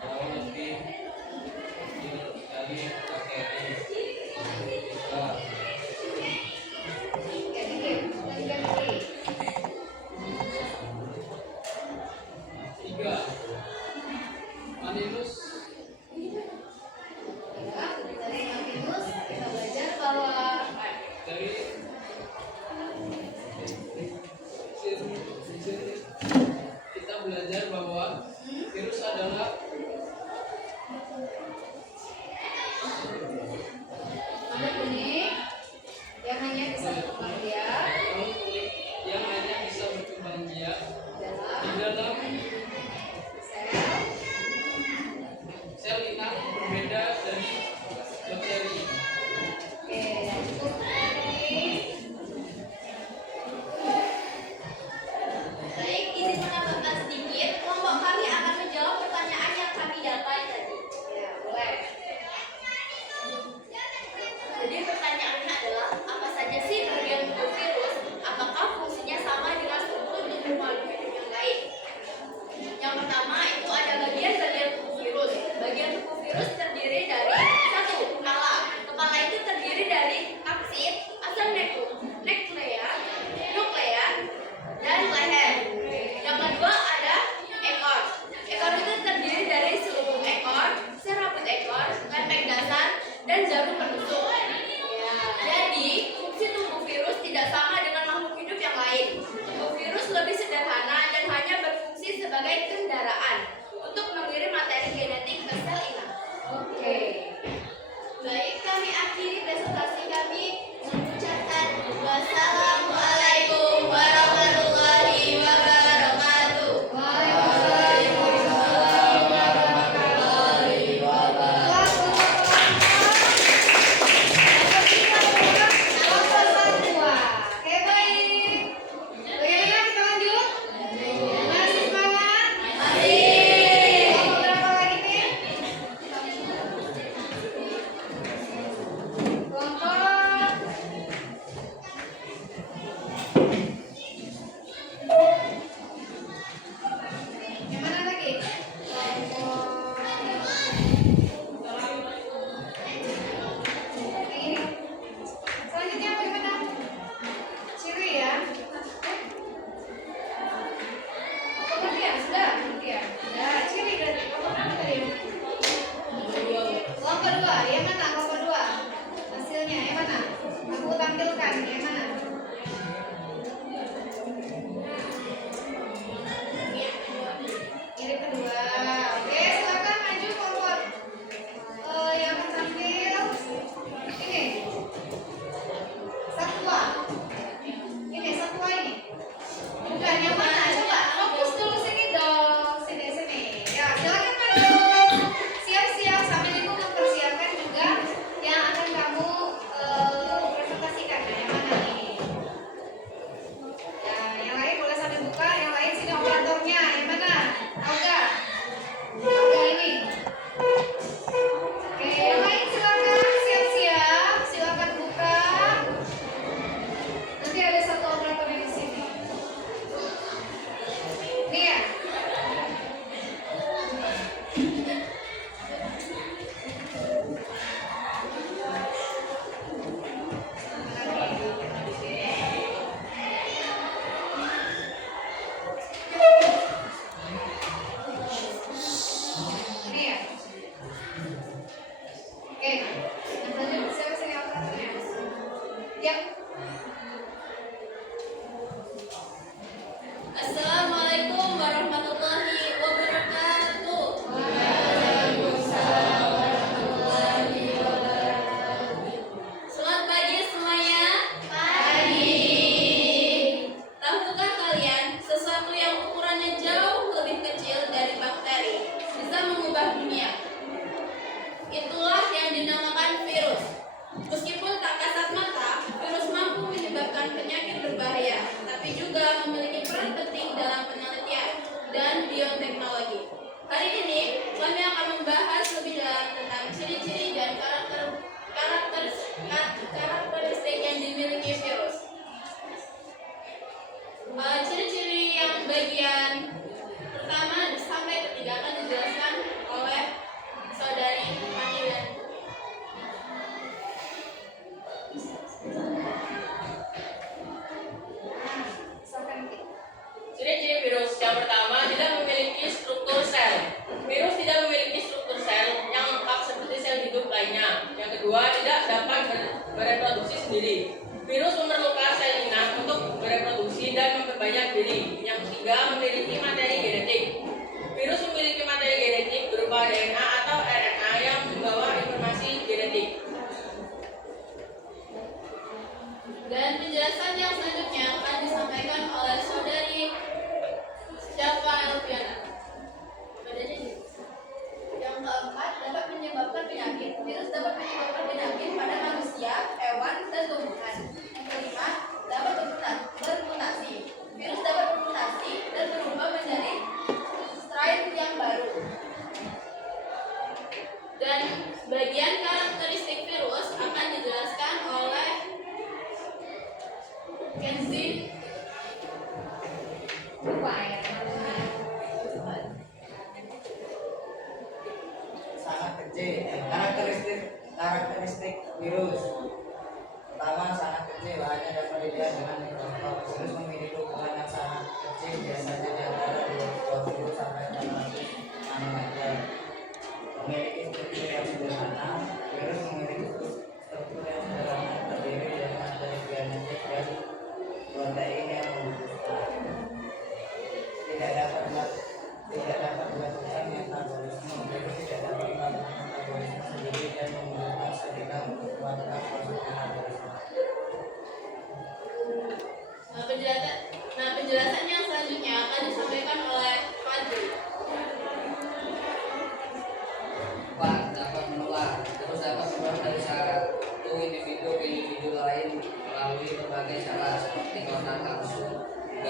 jauh lebih kecil dari bakteri. Tiga, Tiga, Manilus Kita belajar bahwa dari kita belajar bahwa virus adalah makhluk unik yang hanya bisa berkembang biak makhluk unik yang hanya bisa berkembang biak di dalam dalam sel sel inang berbeda dari bakteri. busuk. Jadi, fungsi tubuh virus tidak sama dengan makhluk hidup yang lain. Tubuh virus lebih sederhana dan hanya berfungsi sebagai kendaraan untuk mengirim materi genetik ke sel inang. Oke. Baik, kami akhiri presentasi kami mengucapkan Wassalamualaikum warahmatullahi wabarakatuh. Oke, baik. Bagaimana kita lanjut? Masih semangat? Mau berapa lagi, Pin? Kelompok yang mana lagi? Kelompok yang ini. Selanjutnya bagaimana? Ciri ya. Pengertian sudah, pengertian. Ya, ciri berarti. Kelompok apa tadi? Kelompok dua, yang mana? Kelompok dua. Hasilnya yang mana? Aku tampilkan yang mana? Ciri kedua. Oke, silakan maju kelompok. Yang akan tampil ini. Satwa. Ini satwa ini. Bukan yang mana? Coba fokus dulu sini dong. Sini sini. Ya, silakan maju. Siap-siap sambil ibu mempersiapkan juga yang akan kamu presentasikan. Nah, yang mana nih? Ya, yang lain boleh sambil buka. Yang lain sini operatornya. Yang mana? Auga. Auga ini. Oke, yang lain silakan siap-siap. Silakan buka. Nanti ada satu operator di sini. Ini ya. Ini ya. Oke. Nah, lanjut siapa sini operatornya? Yuk. Assalamualaikum warahmatullahi wabarakatuh. Selamat pagi semuanya. Tahukah kalian sesuatu yang ukurannya jauh lebih kecil dari bakteri bisa mengubah dunia? Itulah yang dinamakan virus. Meskipun tak kasat mata, virus mampu menyebabkan penyakit berbahaya, tapi juga memiliki peran penting dalam penelitian dan bioteknologi. Hari ini, kami akan membahas lebih dalam tentang ciri-ciri dan karakteristik yang dimiliki virus. Ciri-ciri yang bagian pertama sampai ketiga akan dijelaskan oleh saudari Fadila. Silakan Ki. Ciri-ciri virus yang pertama tidak memiliki struktur sel. Virus tidak memiliki struktur sel yang lengkap seperti sel hidup lainnya. Yang kedua, tidak dapat bereproduksi sendiri. Virus memerlukan sel inang untuk bereproduksi dan memperbanyak diri. Yang ketiga, memiliki materi genetik. Virus memiliki materi genetik berupa DNA atau RNA yang membawa informasi genetik. Dan penjelasan yang selanjutnya akan disampaikan oleh saudari Syafa Elviana. Yang keempat, dapat menyebabkan penyakit. Virus dapat menyebabkan penyakit pada manusia, hewan, dan tumbuhan. Yang kelima, dapat bermutasi. Virus dapat bermutasi dan berubah menjadi strain yang baru. Dan sebagian karakteristik virus akan dijelaskan oleh Kenzi. Sangat kecil. Karakteristik virus. Pertama, sangat kecil, hanya dapat dilihat dengan mikroskop. Virus memiliki ukuran yang sangat kecil, biasanya di antara 20 sampai 400 nanometer. Memiliki struktur yang sederhana. Virus memiliki struktur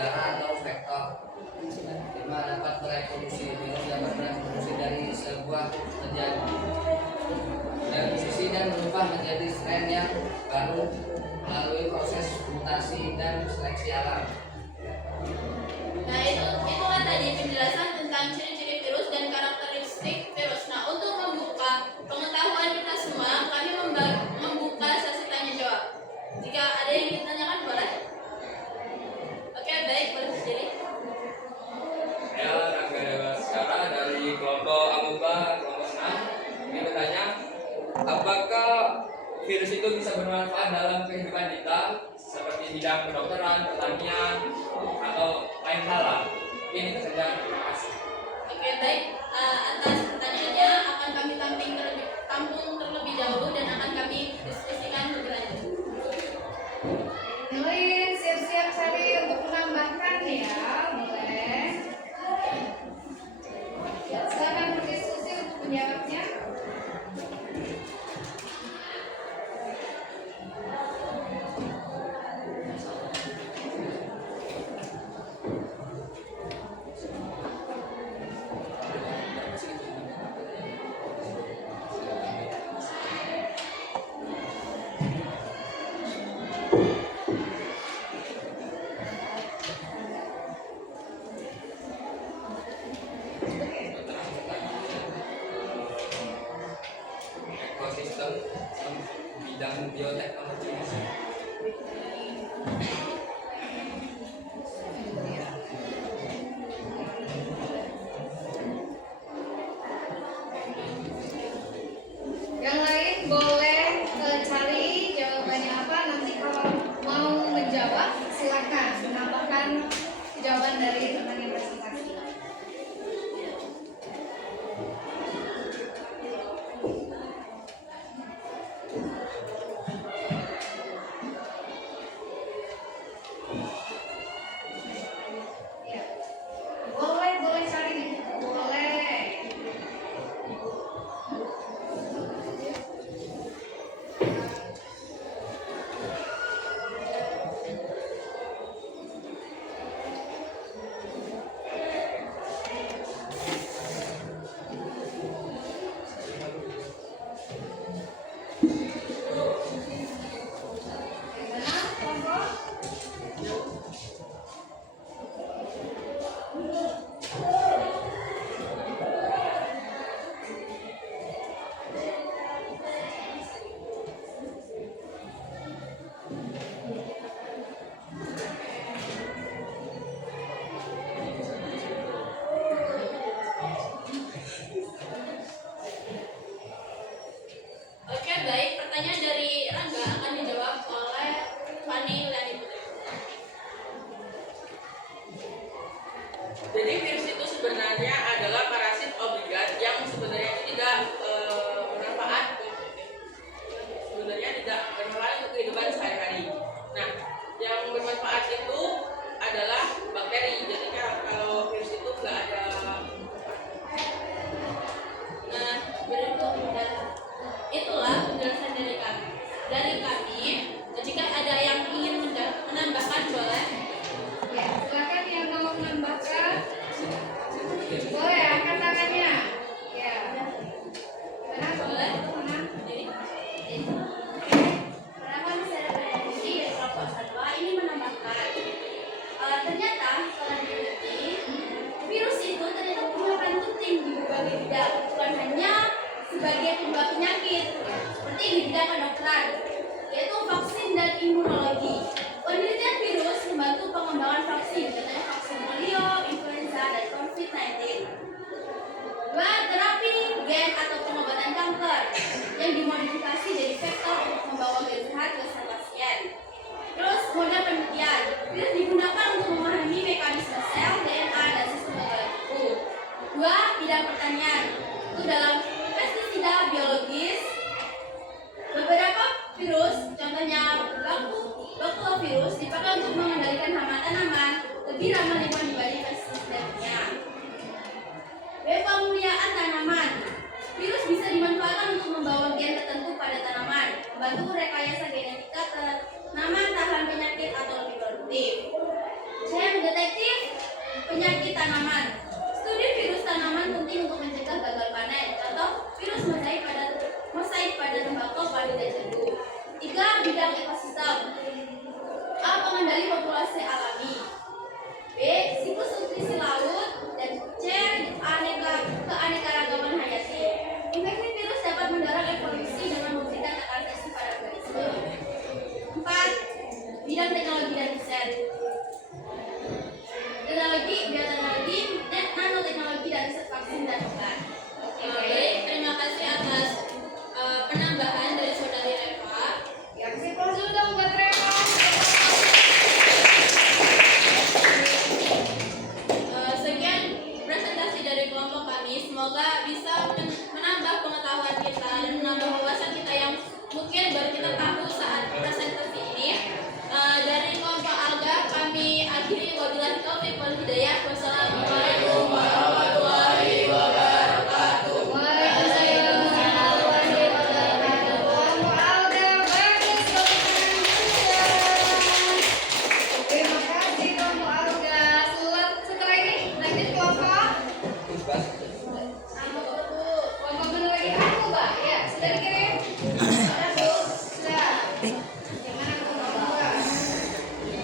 udara atau vektor. 5. Dapat berevolusi. Virus dapat berevolusi dari sebuah terjadi revolusi dan berubah menjadi strain yang baru melalui proses mutasi dan seleksi alam. Nah, itulah tadi penjelasan tentang ciri-ciri virus dan karakteristik virus. Nah, untuk membuka pengetahuan kita semua, kami membuka sesi tanya jawab. Jika ada yang ditanyakan boleh. Oke, baik, boleh berdiri. Saya Rangga Dewaskara dari kelompok Amuba kelompok 6. Ini bertanya, apakah virus itu bisa bermanfaat dalam kehidupan kita seperti bidang kedokteran, pertanian, atau lain hal? Ini saja. Terima kasih. Oke, baik. Atas pertanyaannya akan kami tampung terlebih dahulu dan akan kami diskusikan lebih lanjut. Nilin siap-siap cari untuk menambahkan ya, boleh. Silakan berdiskusi untuk menjawabnya. Ekosistem bidang bioteknologi. Yang lain boleh cari jawabannya apa. Nanti kalau mau menjawab silakan menambahkan jawaban dari temannya masing-masing. Ya. Boleh cari nih. Boleh. Gimana, kelompok? Oke, baik. Pertanyaan dari Rangga akan dijawab oleh Fani Liani Putri. Jadi virus itu sebenarnya adalah parasit obligat yang sebenarnya itu tidak bermanfaat, sebenarnya tidak bermanfaat untuk kehidupan sehari-hari. Nah, yang bermanfaat itu adalah bakteri. Jadi kalau virus itu nggak ada. Nah, berikut itulah penjelasan dari kami. Jika ada yang ingin menambahkan boleh. Ya, silakan yang mau menambahkan. Boleh angkat tangannya. Ya. Mana boleh? Mana? Penerapan secara prediksi dari kelompok satwa ini menambahkan ternyata setelah diteliti virus itu ternyata punya peran penting di berbagai bidang, bukan hanya sebagai penyebab penyakit seperti di bidang kedokteran, yaitu vaksin dan imunologi. Penelitian virus membantu pengembangan vaksin, contohnya vaksin polio, influenza, dan COVID-19. 2. Terapi gen atau pengobatan kanker yang dimodifikasi dari vektor untuk membawa gen sehat ke sel pasien. Terus model penelitian, virus digunakan untuk memahami mekanisme sel, DNA, dan sistem organ tubuh. 2. Bidang pertanian, itu dalam pestisida biologis. Beberapa virus, contohnya bakteriovirus, dipakai untuk mengendalikan hama tanaman, lebih ramah lingkungan dibanding pestisida kimia. Pemuliaan tanaman, virus bisa dimanfaatkan untuk membawa gen tertentu pada tanaman, membantu rekayasa genetika tanaman tahan penyakit atau lebih produktif. Saya mendeteksi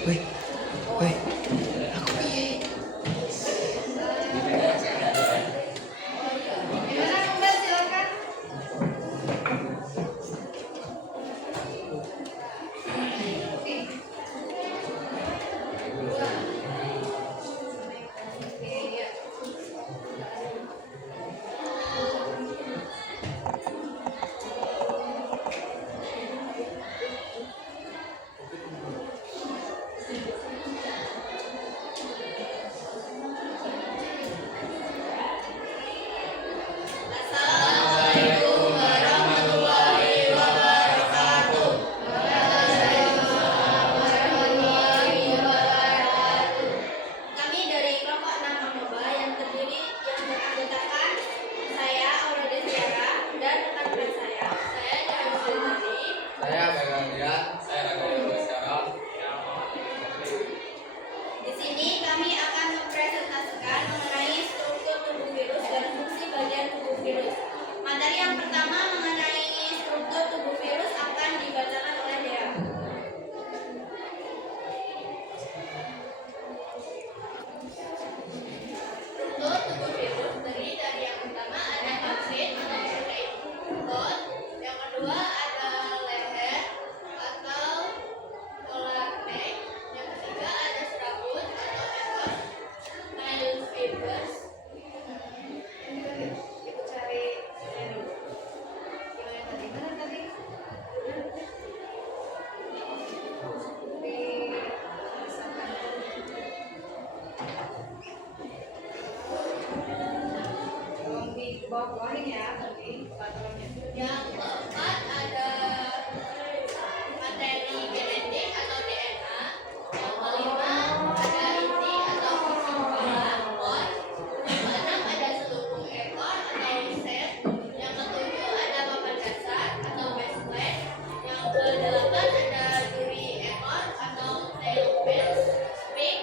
Gimana Kembar, silakan. Oke. Oke, ya. Assalamualaikum warahmatullahi wabarakatuh. Warahmatullahi wabarakatuh. Kami dari kelompok 6 Amoeba yang beranggotakan saya Aura Desiara dan rekan-rekan saya. Saya Jawa Sundari. Saya Gagalia. Saya Raghalia Baskara. Di sini kami akan mempresentasikan mengenai struktur tubuh virus dan fungsi bagian tubuh virus. Materi yang pertama mengenai struktur tubuh virus akan dibacakan oleh Dea. Struktur tubuh virus terdiri dari yang pertama ada kapsid atau protein kot, yang kedua ada leher atau polar neck, yang ketiga ada serabut atau ekor, nylon fibers, Ibu cari ini dulu. Gimana tadi? Mana tadi? Tolong di bawah-bawahin ya tadi peraturannya. yang keempat ada materi genetik atau DNA, yang kelima ada inti atau fungsi kepala ekor, yang keenam ada selubung ekor atau sel, yang ketujuh ada papan dasar atau base plate, yang kedelapan ada duri ekor atau tail base spik,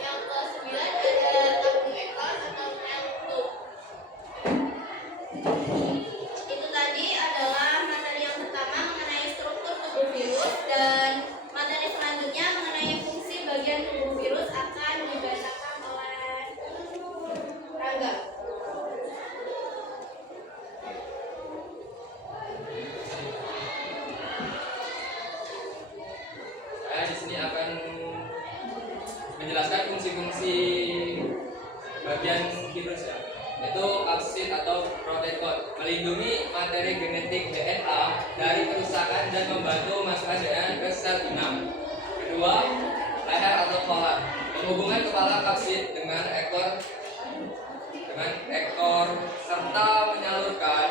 yang kesembilan ada tabung ekor atau nail tube. Itu tadi adalah materi yang pertama mengenai struktur tubuh virus dan materi selanjutnya mengenai fungsi bagian tubuh virus akan dibacakan oleh Rangga. Saya di sini akan menjelaskan fungsi-fungsi bagian virus ya, yaitu kapsid atau protein code, melindungi materi genetik DNA dari kerusakan dan membantu masukkan DNA ke sel inang. Kedua, leher atau polar, menghubungkan kepala kapsid dengan ekor serta menyalurkan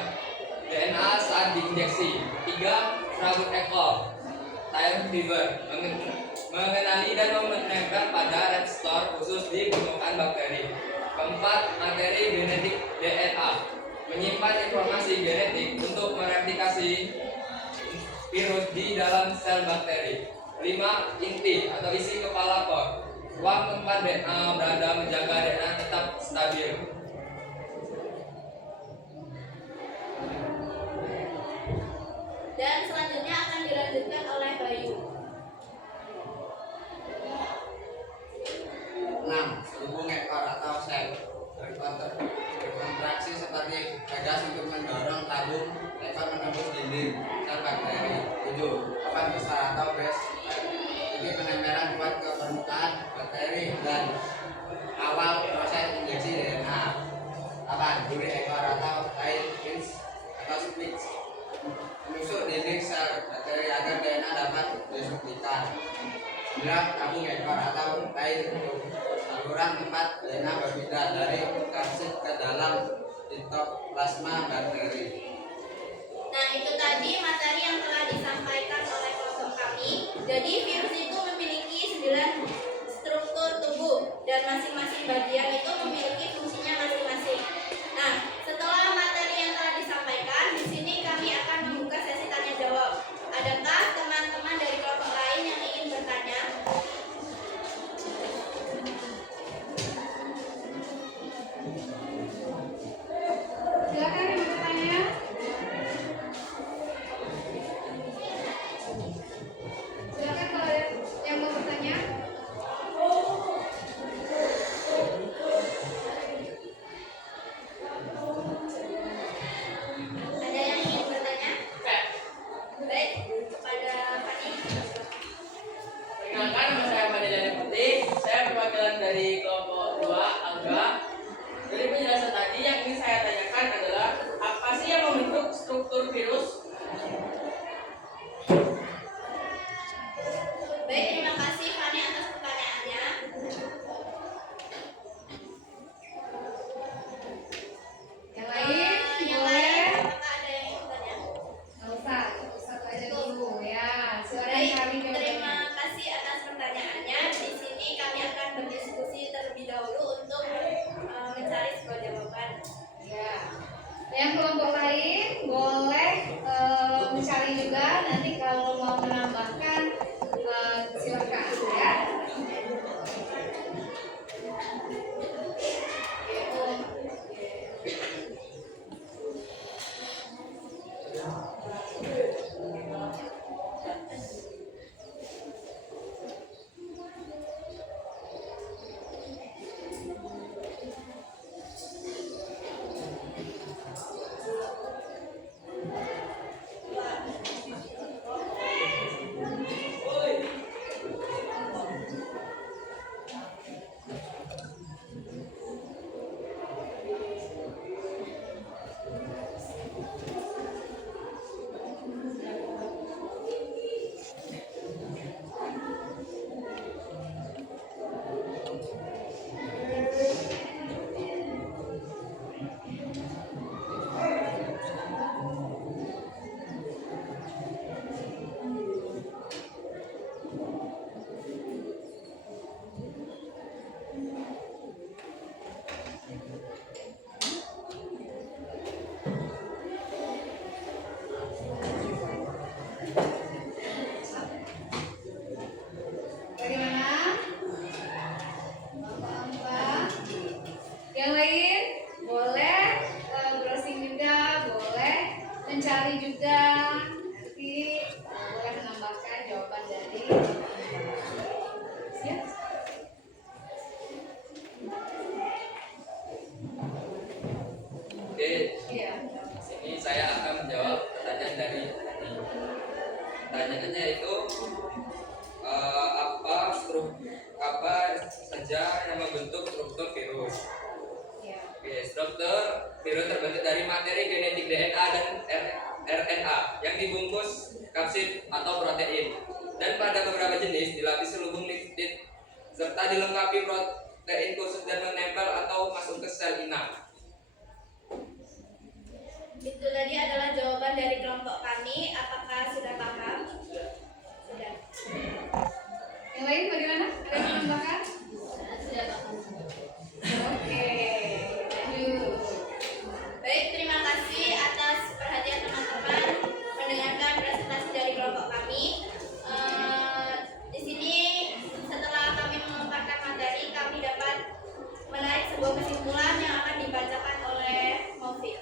DNA saat diinjeksi. Tiga, serabut ekor, tail fever, mengenali dan menempel pada reseptor khusus di permukaan bakteri. Keempat, materi genetik DNA, menyimpan informasi genetik untuk mereplikasi virus di dalam sel bakteri. 5. Inti atau isi kepala kor, ruang tempat DNA berada menjaga DNA tetap stabil. Dan selanjutnya akan dilanjutkan oleh Bayu. 6. Selubung ekor atau sel berkontraksi seperti gagas untuk mendorong tabung ekor menembus dinding sel bakteri. 7. Papan besar atau base plate. Ini penempelan kuat ke permukaan bakteri dan awal proses injeksi DNA. 8. Duri ekor atau tail fins atau spikes, menusuk dinding sel bakteri agar DNA dapat disuntikan. 9. Tabung ekor atau tail tube, saluran tempat DNA berpindah dari kapsid ke dalam sitoplasma bakteri. Nah, itu tadi materi yang telah disampaikan oleh kelompok kami. Jadi virus itu memiliki 9 struktur tubuh dan masing-masing bagian itu memiliki fungsinya masing-masing. Nah, setelah materi yang telah disampaikan, di sini kami akan membuka sesi tanya jawab. Adakah teman-teman dari kelompok lain yang ingin bertanya? Silakan yang bertanya. Silakan kalau yang mau bertanya. pertanyaannya itu apa saja yang membentuk struktur virus? Oke, struktur virus terbentuk dari materi genetik DNA dan RNA yang dibungkus kapsid atau protein, dan pada beberapa jenis dilapisi selubung lipid serta dilengkapi protein khusus dan menempel atau masuk ke sel inang. Itu tadi adalah jawaban dari kelompok kami. Apakah sudah paham? Sudah. Yang lain bagaimana? Ada yang menambahkan? Sudah paham. Oke, lanjut. Baik, terima kasih atas perhatian teman-teman mendengarkan presentasi dari kelompok kami. Di sini setelah kami memaparkan materi, kami dapat menarik sebuah kesimpulan yang akan dibacakan oleh Movik.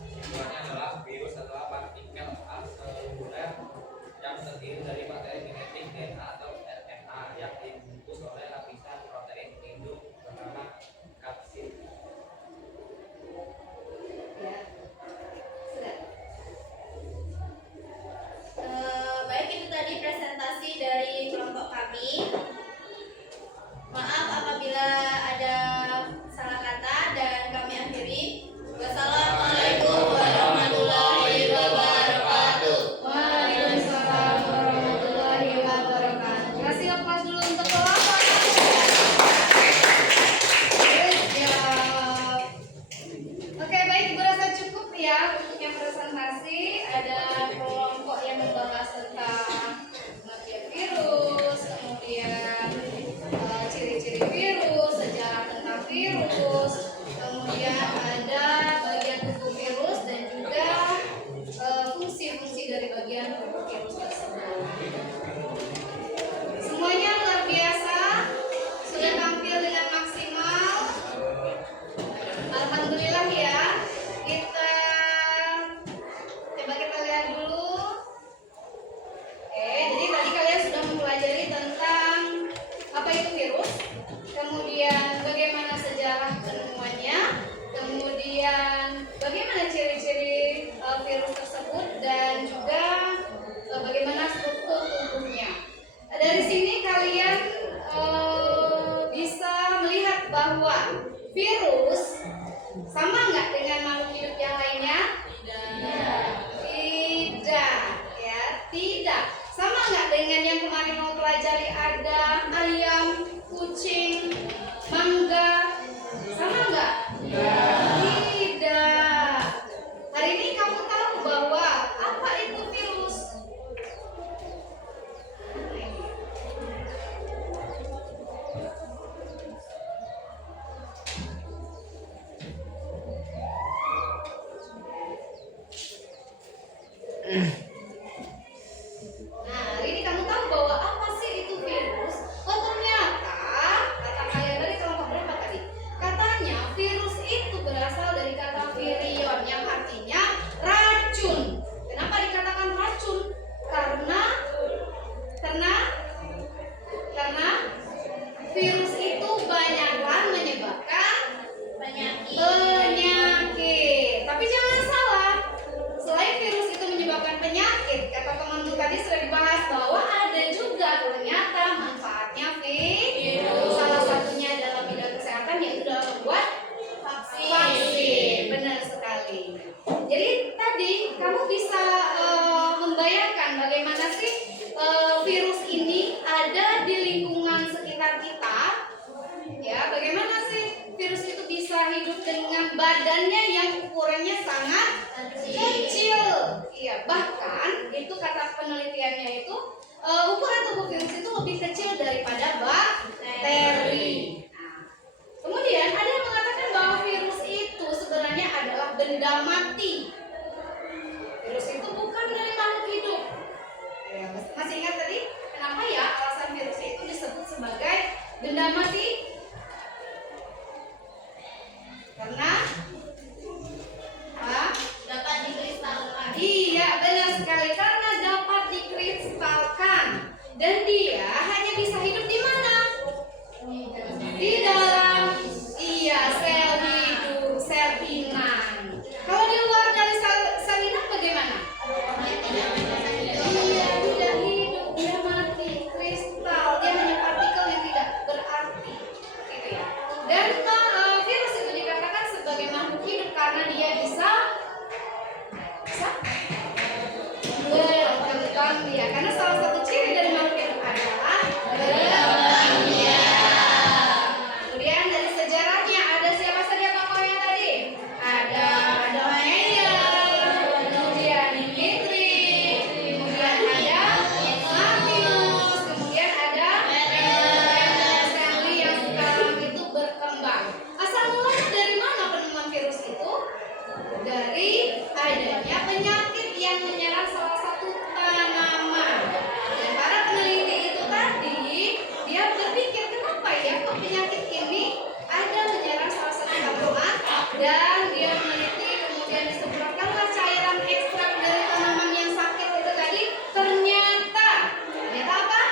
Kesimpulannya adalah virus adalah partikel seluler yang terdiri dari materi genetik DNA atau RNA yang dibungkus oleh lapisan protein induk bernama kapsid. Ya, sudah. Baik, itu tadi presentasi dari kelompok kami. Maaf apabila ada salah kata dan kami akhiri. Wassalamualaikum warahmatullahi wabarakatuh. Waalaikumsalam warahmatullahi wabarakatuh. Kasih lepas dulu untuk kelompok. Good job. Oke, baik, Ibu rasa cukup ya untuk yang presentasi. Ada kelompok yang membahas tentang pengertian virus, kemudian ciri-ciri virus, sejarah tentang virus, kemudian ada bagian tubuh virus dan juga fungsi-fungsi dari bagian tubuh virus tersebut. Semuanya luar biasa, sudah tampil dengan maksimal. Alhamdulillah ya. Coba kita lihat dulu. Jadi tadi kalian sudah mempelajari tentang apa itu virus, kemudian bagaimana sejarah penemuannya, kemudian bagaimana ciri-ciri virus tersebut, dan juga bagaimana struktur tubuhnya. Dari sini kalian bisa melihat bahwa virus sama nggak dengan makhluk hidup yang lainnya? Tidak, ya, tidak. Sama nggak dengan yang kemarin mau pelajari ada ayam, kucing, mangga? Sama nggak? Tidak. Hari ini kamu tahu bahwa apa itu virus? Nah, hari ini kamu tahu bahwa apa sih itu virus? Oh, ternyata kata kalian tadi kelompok berapa tadi? Katanya virus itu berasal dari kata virion yang artinya racun. Kenapa dikatakan racun? Karena virus itu banyaklah menyebabkan penyakit. Tapi jangan salah. Selain virus itu menyebabkan penyakit, kata teman-teman tadi sudah dibahas bahwa ada juga ternyata manfaatnya virus. Salah satunya dalam bidang kesehatan yaitu dalam membuat vaksin. Benar sekali. Jadi tadi kamu bisa membayangkan bagaimana sih virus ini ada di lingkungan sekitar kita. Ya, bagaimana sih virus itu bisa hidup dengan badannya yang ukurannya sangat kecil. Iya, bahkan itu kata penelitiannya itu ukuran tubuh virus itu lebih kecil daripada bakteri. Nah, kemudian ada yang mengatakan bahwa virus itu sebenarnya adalah benda mati. Virus itu bukan dari makhluk hidup. Ya, masih ingat tadi kenapa ya alasan virus itu disebut sebagai benda mati? Karena Dapat dikristalkan. iya, benar sekali, karena dapat dikristalkan dan dia hanya bisa hidup di mana? Di dalam sel hidup, sel inang. Kalau di luar dari sel inang Iya, karena salah satu ciri dari makhluk hidup adalah berkembang. Kemudian dari sejarahnya ada siapa saja tokohnya tadi? Ada Meyer, kemudian Dimitri, kemudian ada Martinus, kemudian ada Stanley yang sekarang itu berkembang. Asal mulanya dari mana penemuan virus itu? Dari adanya penyakit yang menyerang salah satu tanaman. Dan para peneliti itu tadi dia berpikir kenapa ya kok penyakit ini ada menyerang salah satu tanaman, dan dia meneliti kemudian disemprotkanlah cairan ekstrak dari tanaman yang sakit itu tadi. Ternyata apa?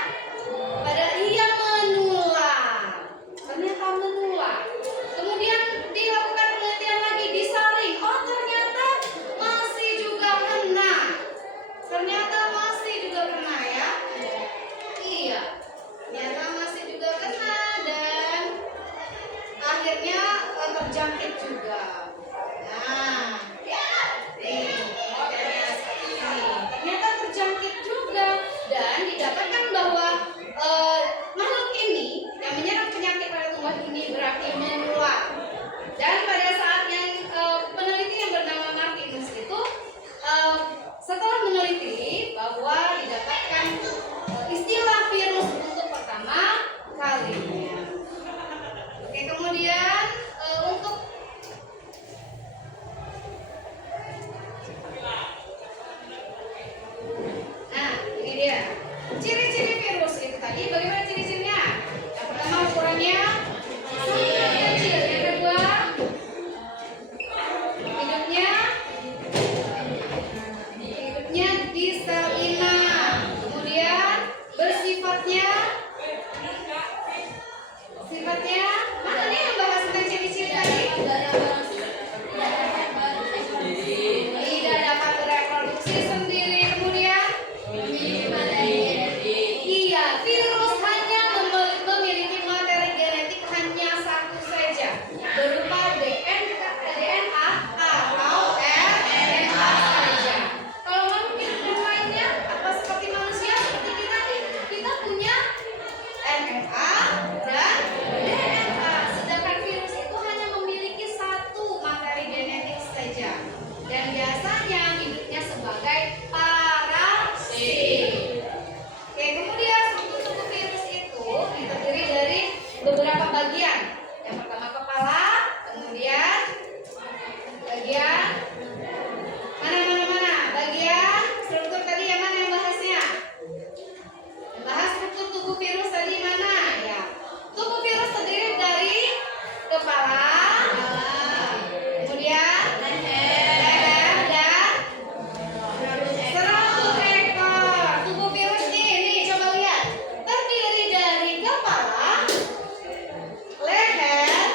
Padahal ia menular. Ternyata menular. Kemudian dilakukan penelitian lagi, disaring. Oh, ternyata masih juga kena. Ternyata masih juga kena ya. Iya. Ternyata masih juga kena dan akhirnya terjangkit juga. Nah, nih, modelnya seperti ini. Ternyata terjangkit juga dan didapatkan bahwa makhluk ini yang menyerang penyakit pada tumbuhan ini berarti menular. Dan pada saat yang peneliti yang bernama Martinus itu setelah meneliti bahwa didapatkan istilah virus untuk pertama kalinya. Oke, kemudian untuk nah, ini dia. Ciri-ciri virus itu tadi bagaimana ciri-cirinya? Yang pertama ukurannya sangat kecil. Yang kedua, hidupnya di sel inang. Kemudian bersifatnya mana nih yang bahas tentang ciri-ciri tadi? Tidak dapat bereproduksi sendiri. Kemudian iya, virus hanya memiliki materi genetik hanya satu saja, berupa DNA atau RNA saja. Kalau makhluk hidup yang lainnya, apa seperti manusia, seperti kita punya RNA dan DNA. Sedangkan virus itu hanya memiliki satu materi genetik saja. Dan biasanya hidupnya sebagai parasit. Oke, kemudian struktur virus itu terdiri dari beberapa bagian. Yang pertama kepala, kemudian bagian mana bagian struktur tadi yang mana yang bahasnya? Yang bahas struktur tubuh virus tadi mana ya? Tubuh virus terdiri dari kepala, kemudian leher dan 100 ekor. Tubuh virus ini coba lihat, terdiri dari kepala, leher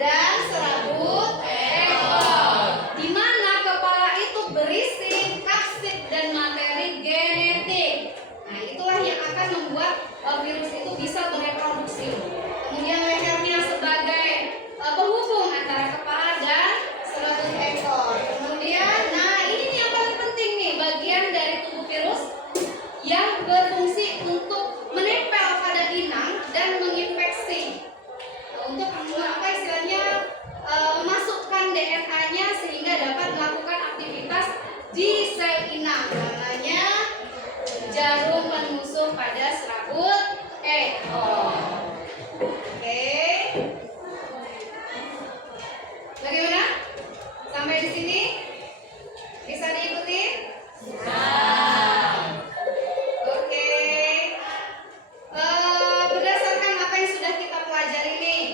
dan 100 ekor. Di mana kepala itu berisi kapsid dan materi genetik. Nah, itulah yang akan membuat virus itu bisa bereproduksi. Kemudian lehernya sebagai penghubung antara kepala dan 100 ekor. Kemudian, nah ini nih yang paling penting nih, bagian dari tubuh virus yang berfungsi untuk menempel pada inang dan menginfeksi. Untuk apa istilahnya, memasukkan DNA-nya sehingga dapat melakukan aktivitas di sel inang. Namanya jarum penusuk pada serabut ekor. Oke. Bagaimana? Sampai di sini bisa diikuti? Oke. Berdasarkan apa yang sudah kita pelajari nih.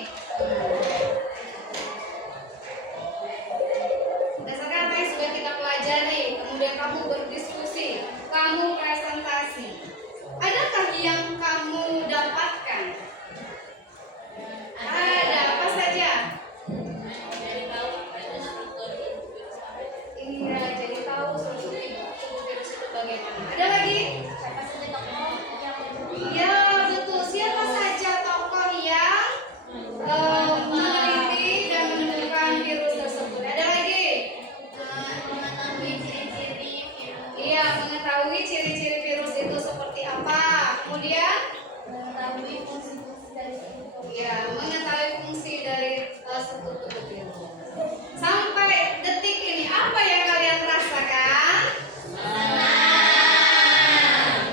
Berdasarkan apa yang sudah kita pelajari, kemudian kamu berdiskusi, kamu presentasi. Adakah yang kamu dapatkan? Ada apa saja? Iya, jadi tahu struktur virus itu bagaimana. Ada lagi? Iya, betul. Siapa saja tokoh yang meneliti dan menemukan virus tersebut? Ada lagi? Iya, mengetahui ciri-ciri virus itu Kemudian Mengetahui fungsi-fungsi dari struktur. ya, mengetahui fungsi dari struktur tubuh itu. Sampai detik ini apa yang kalian rasakan?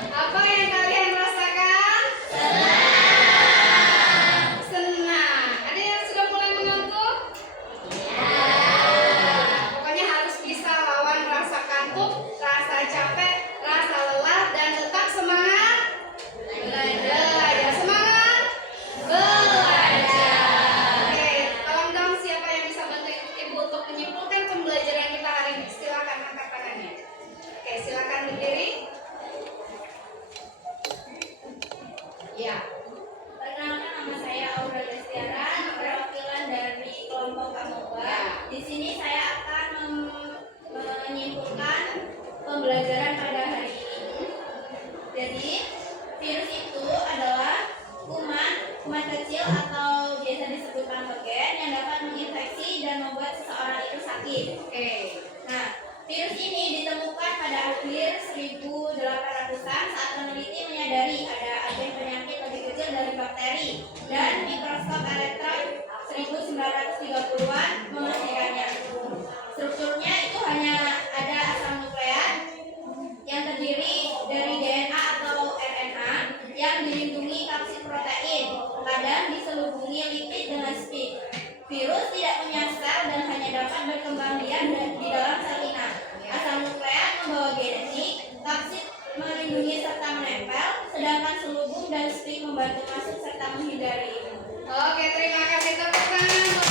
Apa yang kalian rasakan? Senang. Ada yang sudah mulai mengantuk? Pokoknya harus bisa lawan rasa kantuk, rasa capek, rasa lelah, dan tetap semangat belajar. Semangat belajar. Oke, tolong dong siapa yang bisa bantuin ibu untuk menyimpulkan pembelajaran kita hari ini? Silakan angkat tangannya. Oke, silakan berdiri. Ya. Perkenalkan, nama saya Aura Destiara, perwakilan dari kelompok Amoeba. Di sini saya akan menyimpulkan pembelajaran pada hari ini. Jadi, virus itu adalah kuman kecil atau biasa disebut patogen yang dapat menginfeksi dan membuat seseorang itu sakit. Oke. Nah, virus ini ditemukan pada akhir 1800-an saat peneliti menyadari ada agen penyakit lebih kecil dari bakteri dan mikroskop elektron 1930-an memastikannya. Strukturnya itu hanya ada asam nukleat yang terdiri dari DNA atau RNA yang dilindungi kapsid protein, kadang diselubungi lipid dengan spike. Virus tidak punya sel dan hanya dapat berkembang biak di dalam sel inang. Asam nukleat membawa genetik, kapsid melindungi serta menempel, sedangkan selubung dan spike membantu masuk serta menghindari. Oke, terima kasih tepuk tangan.